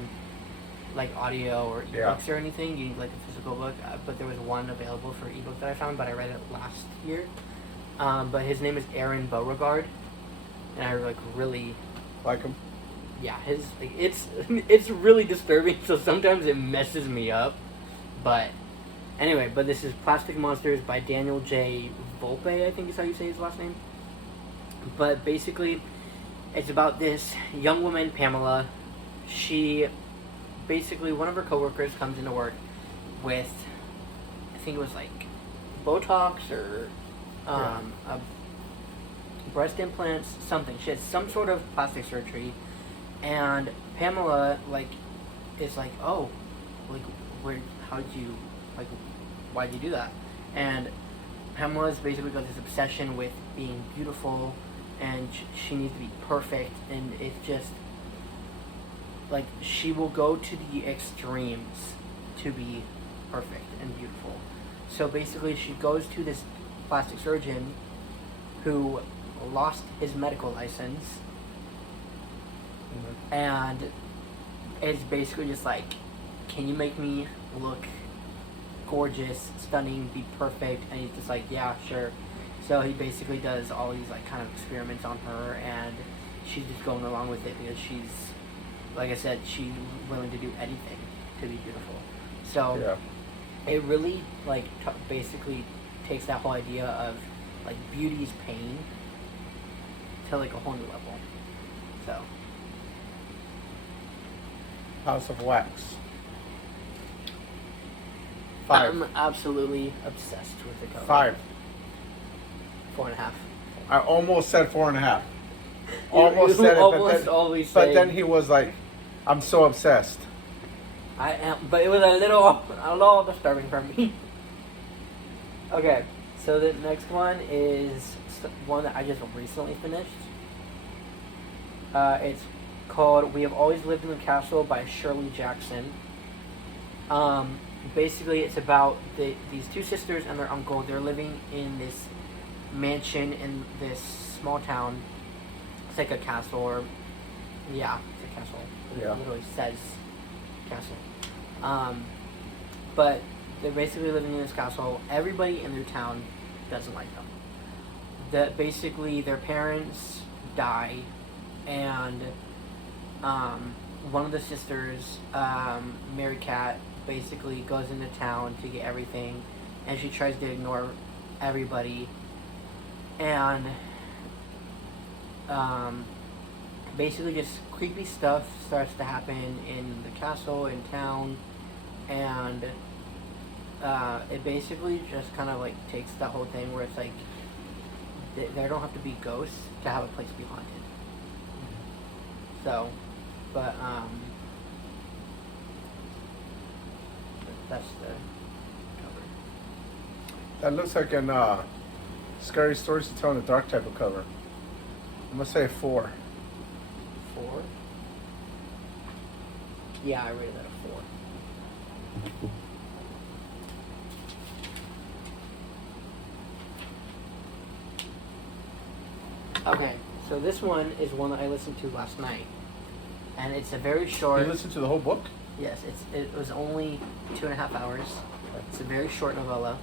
like audio or ebooks or anything. You need like a physical book, but there was one available for ebook that I found, but I read it last year. But his name is Aaron Beauregard, and I like really Like them? yeah, his like, it's really disturbing. So sometimes it messes me up, but anyway. But this is Plastic Monsters by Daniel J. Volpe, I think is how you say his last name. But basically, it's about this young woman, Pamela. She basically, one of her coworkers comes into work with, I think it was like Botox or a breast implants, something. She has some sort of plastic surgery, and Pamela is like, oh, like how'd you, like, why'd you do that? And Pamela's basically got this obsession with being beautiful, and she needs to be perfect, and it's just like she will go to the extremes to be perfect and beautiful. So basically, she goes to this plastic surgeon who lost his medical license, and is basically just like, can you make me look gorgeous, stunning, be perfect? And he's just like, yeah, sure. So he basically does all these like kind of experiments on her, and she's just going along with it because she's, like I said, she's willing to do anything to be beautiful. So it really like basically takes that whole idea of like beauty's pain to like a whole new level. So House of Wax. 5. I'm absolutely obsessed with the cover. 5. 4.5. I almost said 4.5. You Almost said it, almost always but say, then he was like, I'm so obsessed. I am, but it was a little disturbing for me. Okay, so the next one is one that I just recently finished. It's called "We Have Always Lived in the Castle" by Shirley Jackson. basically it's about these two sisters and their uncle. They're living in this mansion in this small town. It's like a castle, or yeah, it's a castle. Yeah. It literally says castle. But they're basically living in this castle. Everybody in their town doesn't like them. That basically their parents die, and one of the sisters, Mary Cat, basically goes into town to get everything, and she tries to ignore everybody, and basically just creepy stuff starts to happen in the castle, in town, and it basically just kind of like takes the whole thing where it's like there don't have to be ghosts to have a place be haunted. So, but that's the cover. That looks like an scary stories to tell in the dark type of cover. I'm gonna say 4. 4? Yeah, I rated that a 4. Okay, so this one is one that I listened to last night, and it's a very short. You listened to the whole book? Yes, it was only 2.5 hours. It's a very short novella.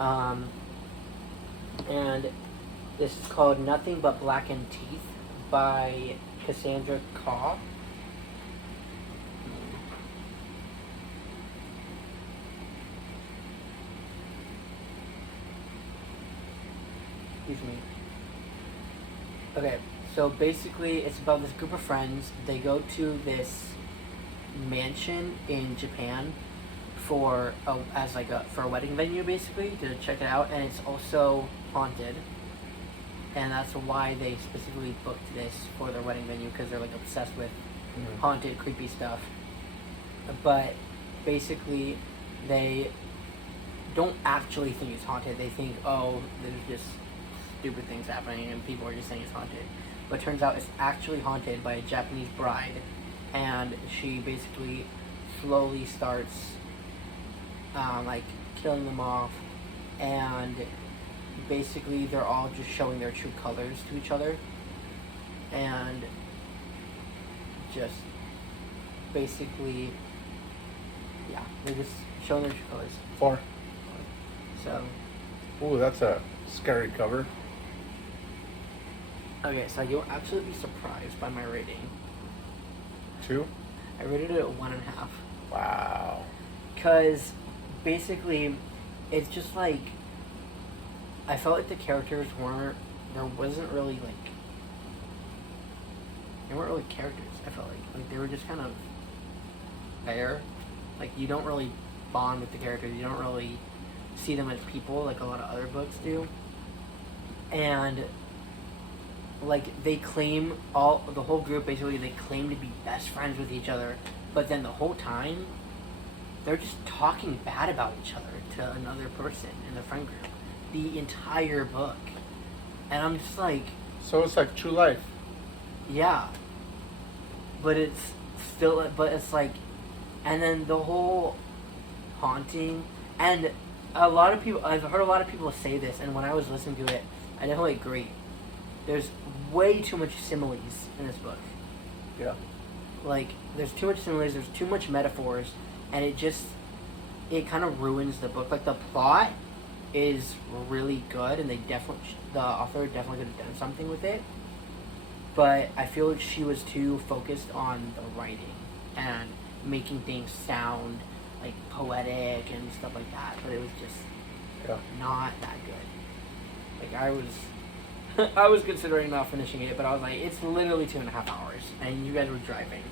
And this is called Nothing But Blackened Teeth by Cassandra Kaw. Excuse me. Okay, so basically it's about this group of friends. They go to this mansion in Japan for a wedding venue, basically, to check it out, and it's also haunted, and that's why they specifically booked this for their wedding venue, because they're like obsessed with haunted, creepy stuff. But basically they don't actually think it's haunted. They think, oh, there's just stupid things happening and people are just saying it's haunted, but it turns out it's actually haunted by a Japanese bride, and she basically slowly starts like killing them off, and basically they're all just showing their true colors to each other, and just basically, yeah, they're just showing their true colors. 4. So, Ooh, that's a scary cover. okay, so you'll absolutely be surprised by my rating. 2. I rated it at 1.5. Wow. Because basically, it's just like, I felt like the characters weren't, there wasn't really like, they weren't really characters, I felt like they were just kind of there. Like, you don't really bond with the characters, you don't really see them as people like a lot of other books do. And like, they claim, the whole group basically, they claim to be best friends with each other, but then the whole time they're just talking bad about each other to another person in the friend group the entire book. And I'm just like, So it's like true life. yeah, but it's still, but it's like, and then the whole haunting, and a lot of people, I've heard a lot of people say this, and when I was listening to it, I definitely agree. There's way too much similes in this book. Yeah. Like, there's too much similes, there's too much metaphors, and it kind of ruins the book. Like, the plot is really good, and the author definitely could have done something with it, but I feel like she was too focused on the writing and making things sound like poetic and stuff like that, but it was just not that good. Like, I was considering not finishing it, but I was like, it's literally 2.5 hours, and you guys were driving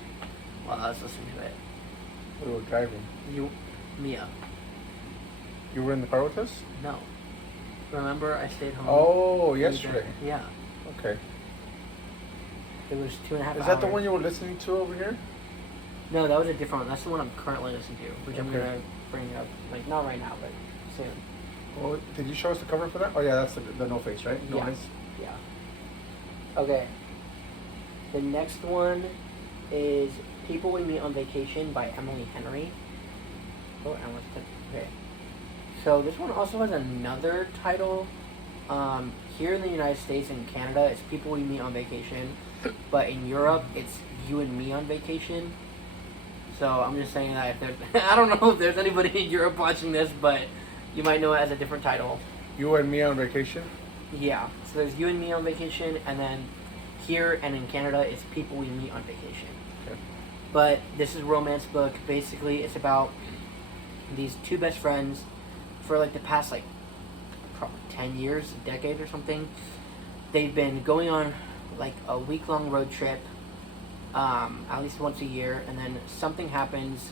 while I was listening to it. We were driving. Mia. You were in the car with us? No. Remember, I stayed home. Oh, yesterday. Yeah. Okay. It was 2.5 hours. Is that the one you were listening to over here? No, that was a different one. That's the one I'm currently listening to, which I'm Okay. going to bring up, like, not right now, but soon. Well, did you show us the cover for that? Oh yeah, that's the no face, right? No Yeah. eyes. Yeah. Okay. The next one is People We Meet on Vacation by Emily Henry. Oh, and okay. So this one also has another title. Here in the United States and Canada, it's People We Meet on Vacation. But in Europe, it's You and Me on Vacation. So I'm just saying that if there's, I don't know if there's anybody in Europe watching this, but you might know it as a different title. You and Me on Vacation? Yeah. So there's You and Me on Vacation, and then here and in Canada, it's People We Meet on Vacation. Okay. But this is a romance book. Basically, it's about these two best friends for like the past like probably 10 years, a decade or something. They've been going on like a week-long road trip, at least once a year, and then something happens.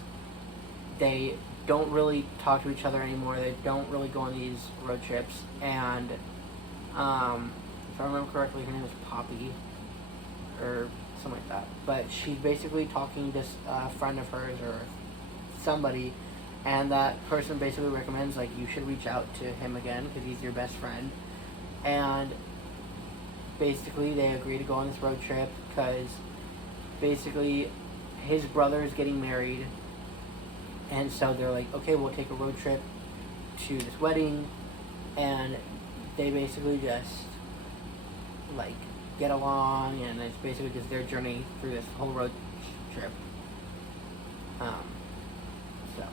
They don't really talk to each other anymore. They don't really go on these road trips, and if I remember correctly, her name is Poppy or something like that. But she's basically talking to a friend of hers or somebody, and that person basically recommends like you should reach out to him again because he's your best friend. And basically they agree to go on this road trip because basically his brother is getting married, and so they're like, okay, we'll take a road trip to this wedding, and they basically just like get along, and it's basically just their journey through this whole road trip. So,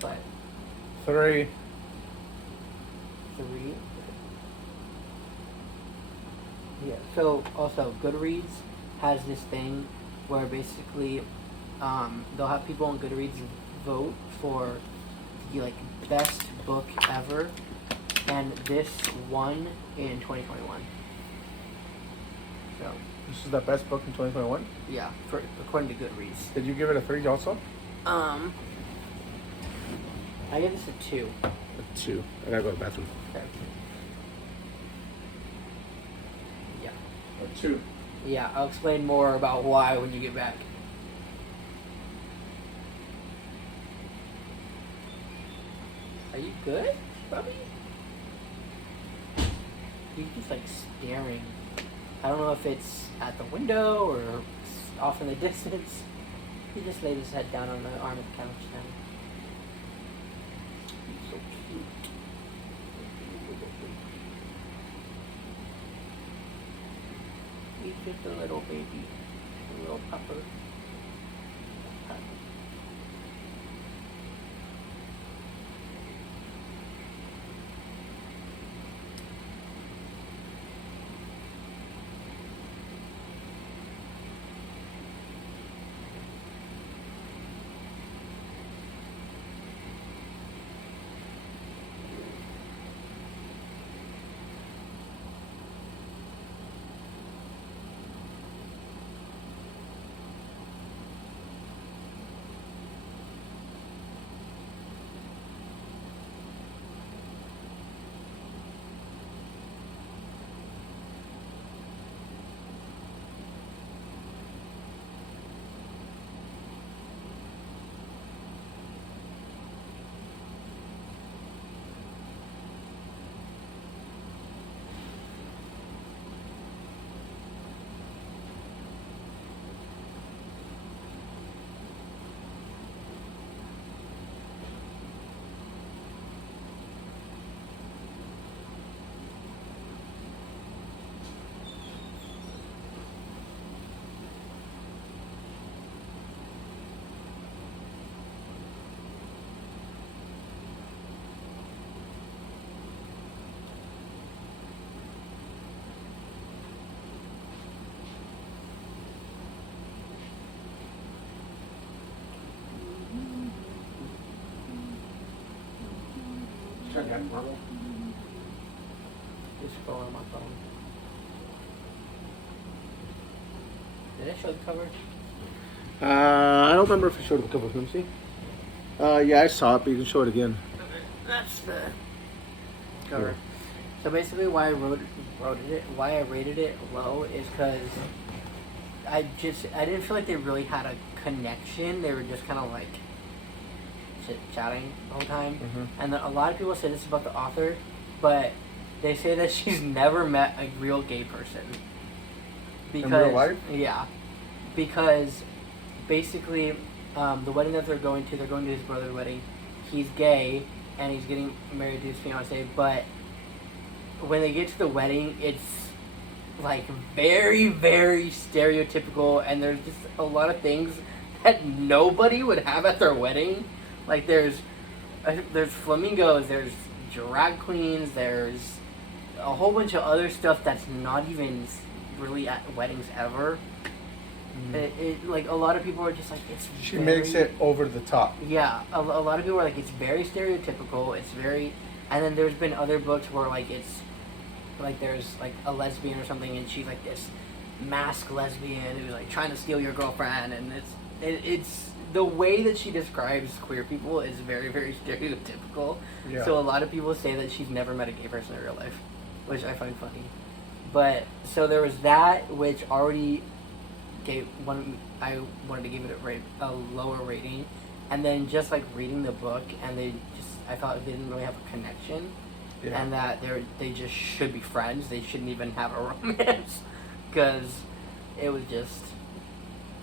but 3. 3. Yeah. So also, Goodreads has this thing where basically they'll have people on Goodreads vote for the like best book ever, and this won in 2021. So This is the best book in 2021? yeah, according to Goodreads. Did you give it a 3 also? I give this a 2. A 2. I gotta go to the bathroom. Okay. Yeah. A 2. Yeah, I'll explain more about why when you get back. Are you good, Bubby? You're just like staring. I don't know if it's at the window or off in the distance. He just laid his head down on the arm of the couch now. He's so cute. He's just a little baby. A little pupper. Check that, Marvel. Just scroll on my phone. Did I show the cover? I don't remember if I showed the cover. Let me see. Yeah, I saw it, but you can show it again. That's the cover. Here. So basically, why I rated it low is because I didn't feel like they really had a connection. They were just kind of like chit-chatting the whole time. Mm-hmm. And a lot of people say this about the author, but they say that she's never met a real gay person. Because, in real life? Yeah. Because basically the wedding that they're going to his brother's wedding. He's gay, and he's getting married to his fiance. But when they get to the wedding, it's like very, very stereotypical, and there's just a lot of things that nobody would have at their wedding. Like there's flamingos, there's drag queens, there's a whole bunch of other stuff that's not even really at weddings ever. It like a lot of people are just like She makes it over the top. Yeah, a lot of people are like it's very stereotypical. It's very, and then there's been other books where like it's like there's like a lesbian or something, and she's like this masked lesbian who's like trying to steal your girlfriend, and it's the way that she describes queer people is very, very stereotypical. Yeah. So a lot of people say that she's never met a gay person in real life, which I find funny. But so there was that, which already I wanted to give it a lower rating, and then just like reading the book, and I thought they didn't really have a connection, and that they just should be friends. They shouldn't even have a romance, because it was just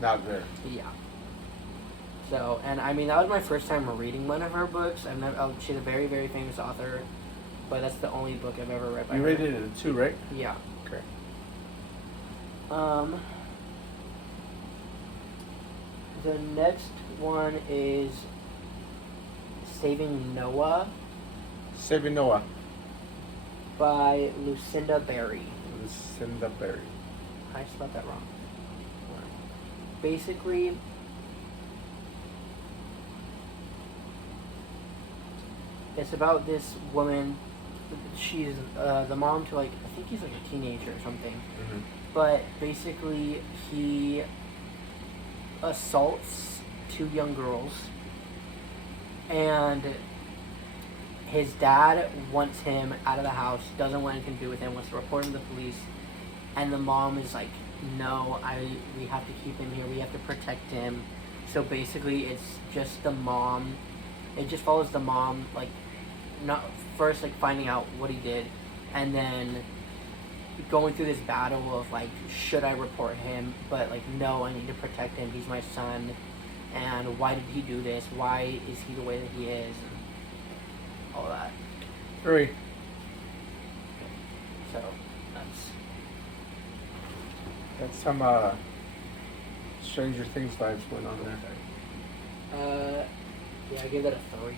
not there. Yeah. So, and I mean that was my first time reading one of her books. She's a very, very famous author, but that's the only book I've ever read by her. You rated it a 2, right? Yeah. Okay. The next one is Saving Noah Saving Noah. by Lucinda Berry. Lucinda Berry. I spelled that wrong. Basically, it's about this woman. She's the mom to like, I think he's like a teenager or something. Mm-hmm. But basically, he assaults 2 young girls, and his dad wants him out of the house, doesn't want anything to do with him, wants to report him to the police, and the mom is like, no, we have to keep him here, we have to protect him. So basically it's just the mom, it just follows the mom, like, not first like finding out what he did, and then going through this battle of like, should I report him? But like, no, I need to protect him. He's my son, and why did he do this? Why is he the way that he is? And all that. 3. So That's some Stranger Things vibes going on there. yeah, I give that a 3.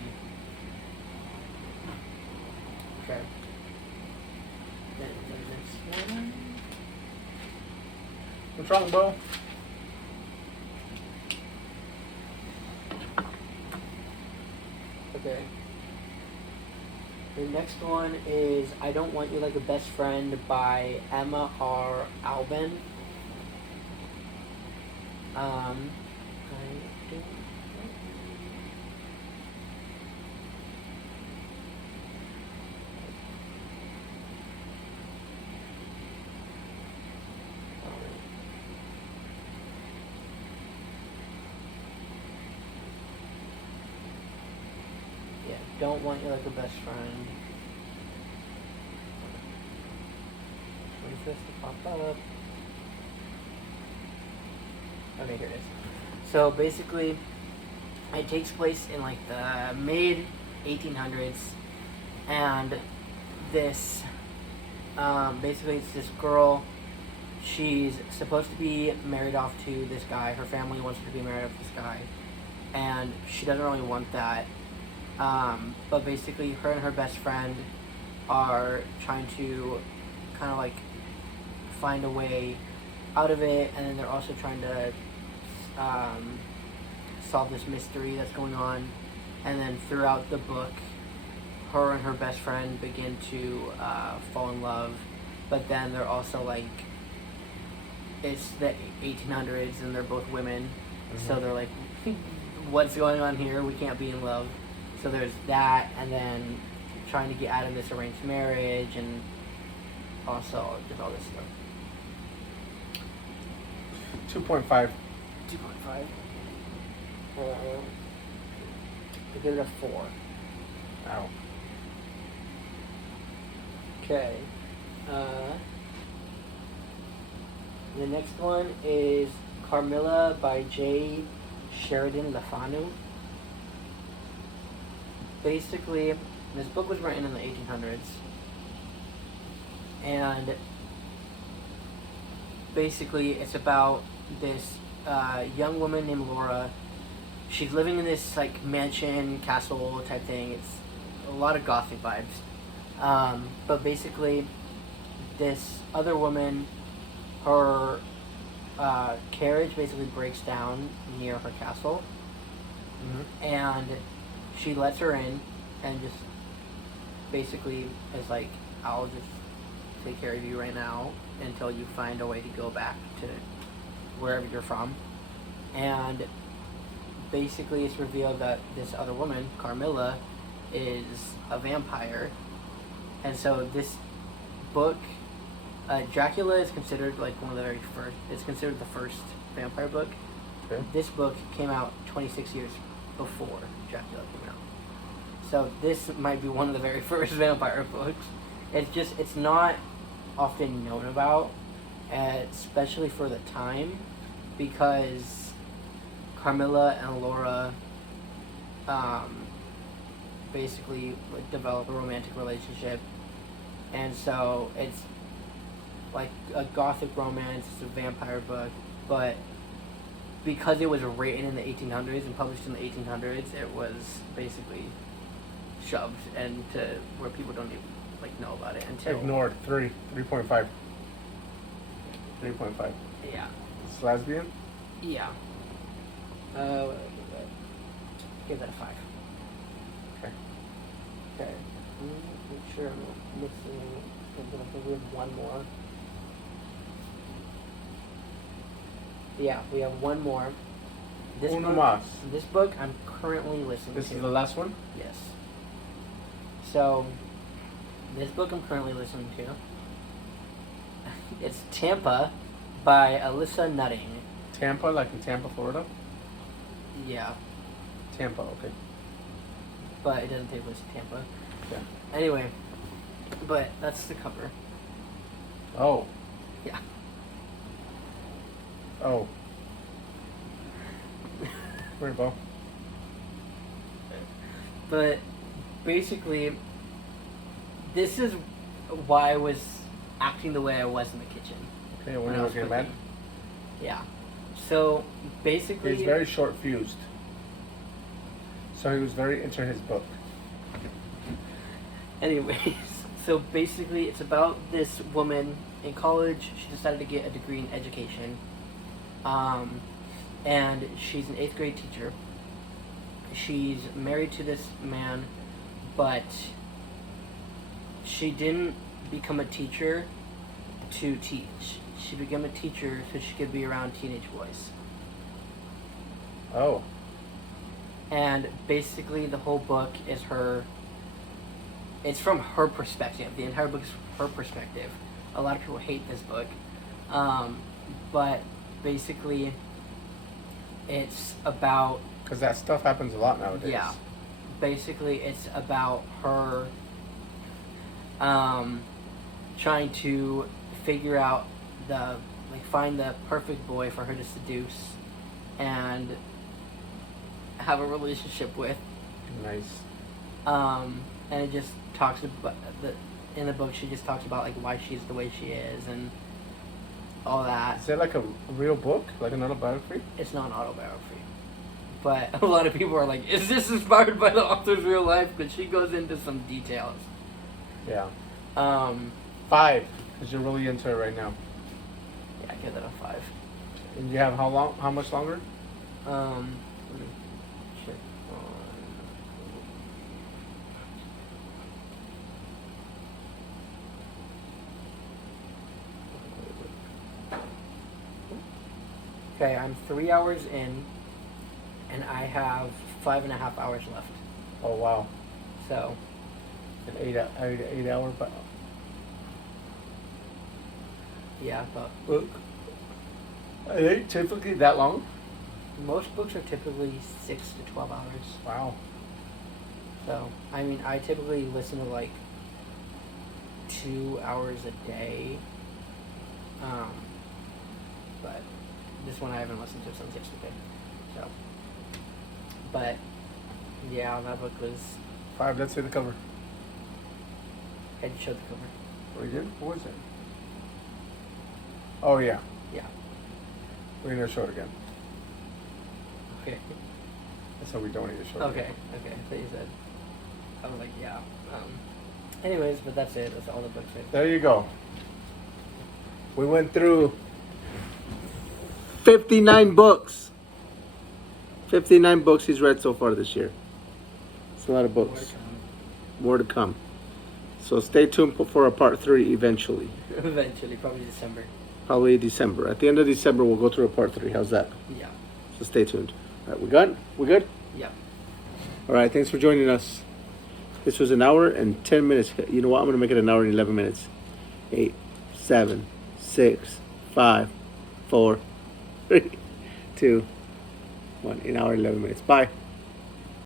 Okay. Then the next one. What's wrong, Bo? Okay. The next one is I Don't Want You Like a Best Friend by Emma R. Albin. I don't Yeah, Don't Want You Like a Best Friend. Wait for this to pop up. Okay, here it is. So basically, it takes place in like the mid 1800s, and this basically it's this girl. She's supposed to be married off to this guy. Her family wants her to be married off to this guy, and she doesn't really want that. But basically, her and her best friend are trying to kind of like find a way out of it, and then they're also trying to solve this mystery that's going on. And then throughout the book, her and her best friend begin to fall in love, but then they're also like, it's the 1800s and they're both women, so they're like, what's going on here? We can't be in love. So there's that, and then trying to get out of this arranged marriage, and also just all this stuff. 2.5. 2.5. I give it a 4. Ow. Okay. The next one is Carmilla by J. Sheridan LeFanu. Basically, this book was written in the 1800s, and basically it's about this young woman named Laura. She's living in this like mansion, castle type thing. It's a lot of gothic vibes. But basically, this other woman, her carriage basically breaks down near her castle, and she lets her in and just basically is like, I'll just take care of you right now until you find a way to go back to wherever you're from. And basically it's revealed that this other woman, Carmilla, is a vampire. And so this book, Dracula is considered like one of the very first, it's considered the first vampire book. Okay. This book came out 26 years before Dracula came out. So this might be one of the very first vampire books. It's not often known about, especially for the time, because Carmilla and Laura basically like, develop a romantic relationship, and so it's like a gothic romance, it's a vampire book, but because it was written in the 1800s and published in the 1800s, it was basically shoved into where people don't even like know about it until Ignored. 3.5. 3.5. yeah. It's lesbian? Yeah. Give that a 5. Okay. Okay. Make sure I'm not missing. I think we have one more. Yeah, we have one more. Uno book, más. this book I'm currently listening This to. is the last one? Yes. So, this book I'm currently listening to. It's Tampa by Alyssa Nutting. Tampa, like in Tampa, Florida? Yeah, Tampa, okay. but it doesn't take place in Tampa. Yeah. Anyway, but that's the cover. Oh. Yeah. Oh. Where'd it go? But basically, this is why I was acting the way I was in the kitchen. Okay, when I you were was getting cooking. mad? Yeah. So basically, He's very short fused. So he was very into his book. anyways, so basically, it's about this woman in college. She decided to get a degree in education, and she's an 8th grade teacher. She's married to this man, but she didn't become a teacher to teach. She became a teacher so she could be around teenage boys. Oh. And basically the whole book is it's from her perspective. The entire book is her perspective. A lot of people hate this book. But basically it's about, Because that stuff happens a lot nowadays. yeah, basically it's about her trying to figure out find the perfect boy for her to seduce and have a relationship with. Nice. And it just talks about in the book she just talks about like why she's the way she is and all that. Is that like a real book? Like an autobiography? It's not an autobiography, but a lot of people are like, is this inspired by the author's real life? But she goes into some details. Yeah. 5. Because you're really into it right now. Yeah, I give that a 5. And you have how long? How much longer? Let me check on. Okay, I'm 3 hours in, and I have 5.5 hours left. Oh wow. So, An 8 hour but yeah, but book. Are they typically that long? most books are typically 6 to 12 hours. Wow. So, I mean, I typically listen to like 2 hours a day. But this one I haven't listened to since yesterday. So, But yeah, that book was. 5. Let's say the cover. I had to show the cover. Oh, you did? What was it? Oh yeah. Yeah. We're gonna show it again. Okay. That's how we don't need to show it. Okay. Again. Okay. So you said. I was like, yeah. Anyways, but that's it. That's all the books. Right There you go. We went through 59 books. 59 books he's read so far this year. It's a lot of books. More to come. So stay tuned for a part 3 eventually. Eventually, probably December. Probably December. At the end of December, we'll go through a part 3. How's that? Yeah. So stay tuned. All right, we good? We good? Yeah. All right, thanks for joining us. This was an hour and 10 minutes. You know what? I'm going to make it an hour and 11 minutes. 8, 7, 6, 5, 4, 3, 2, 1. An hour and 11 minutes. Bye.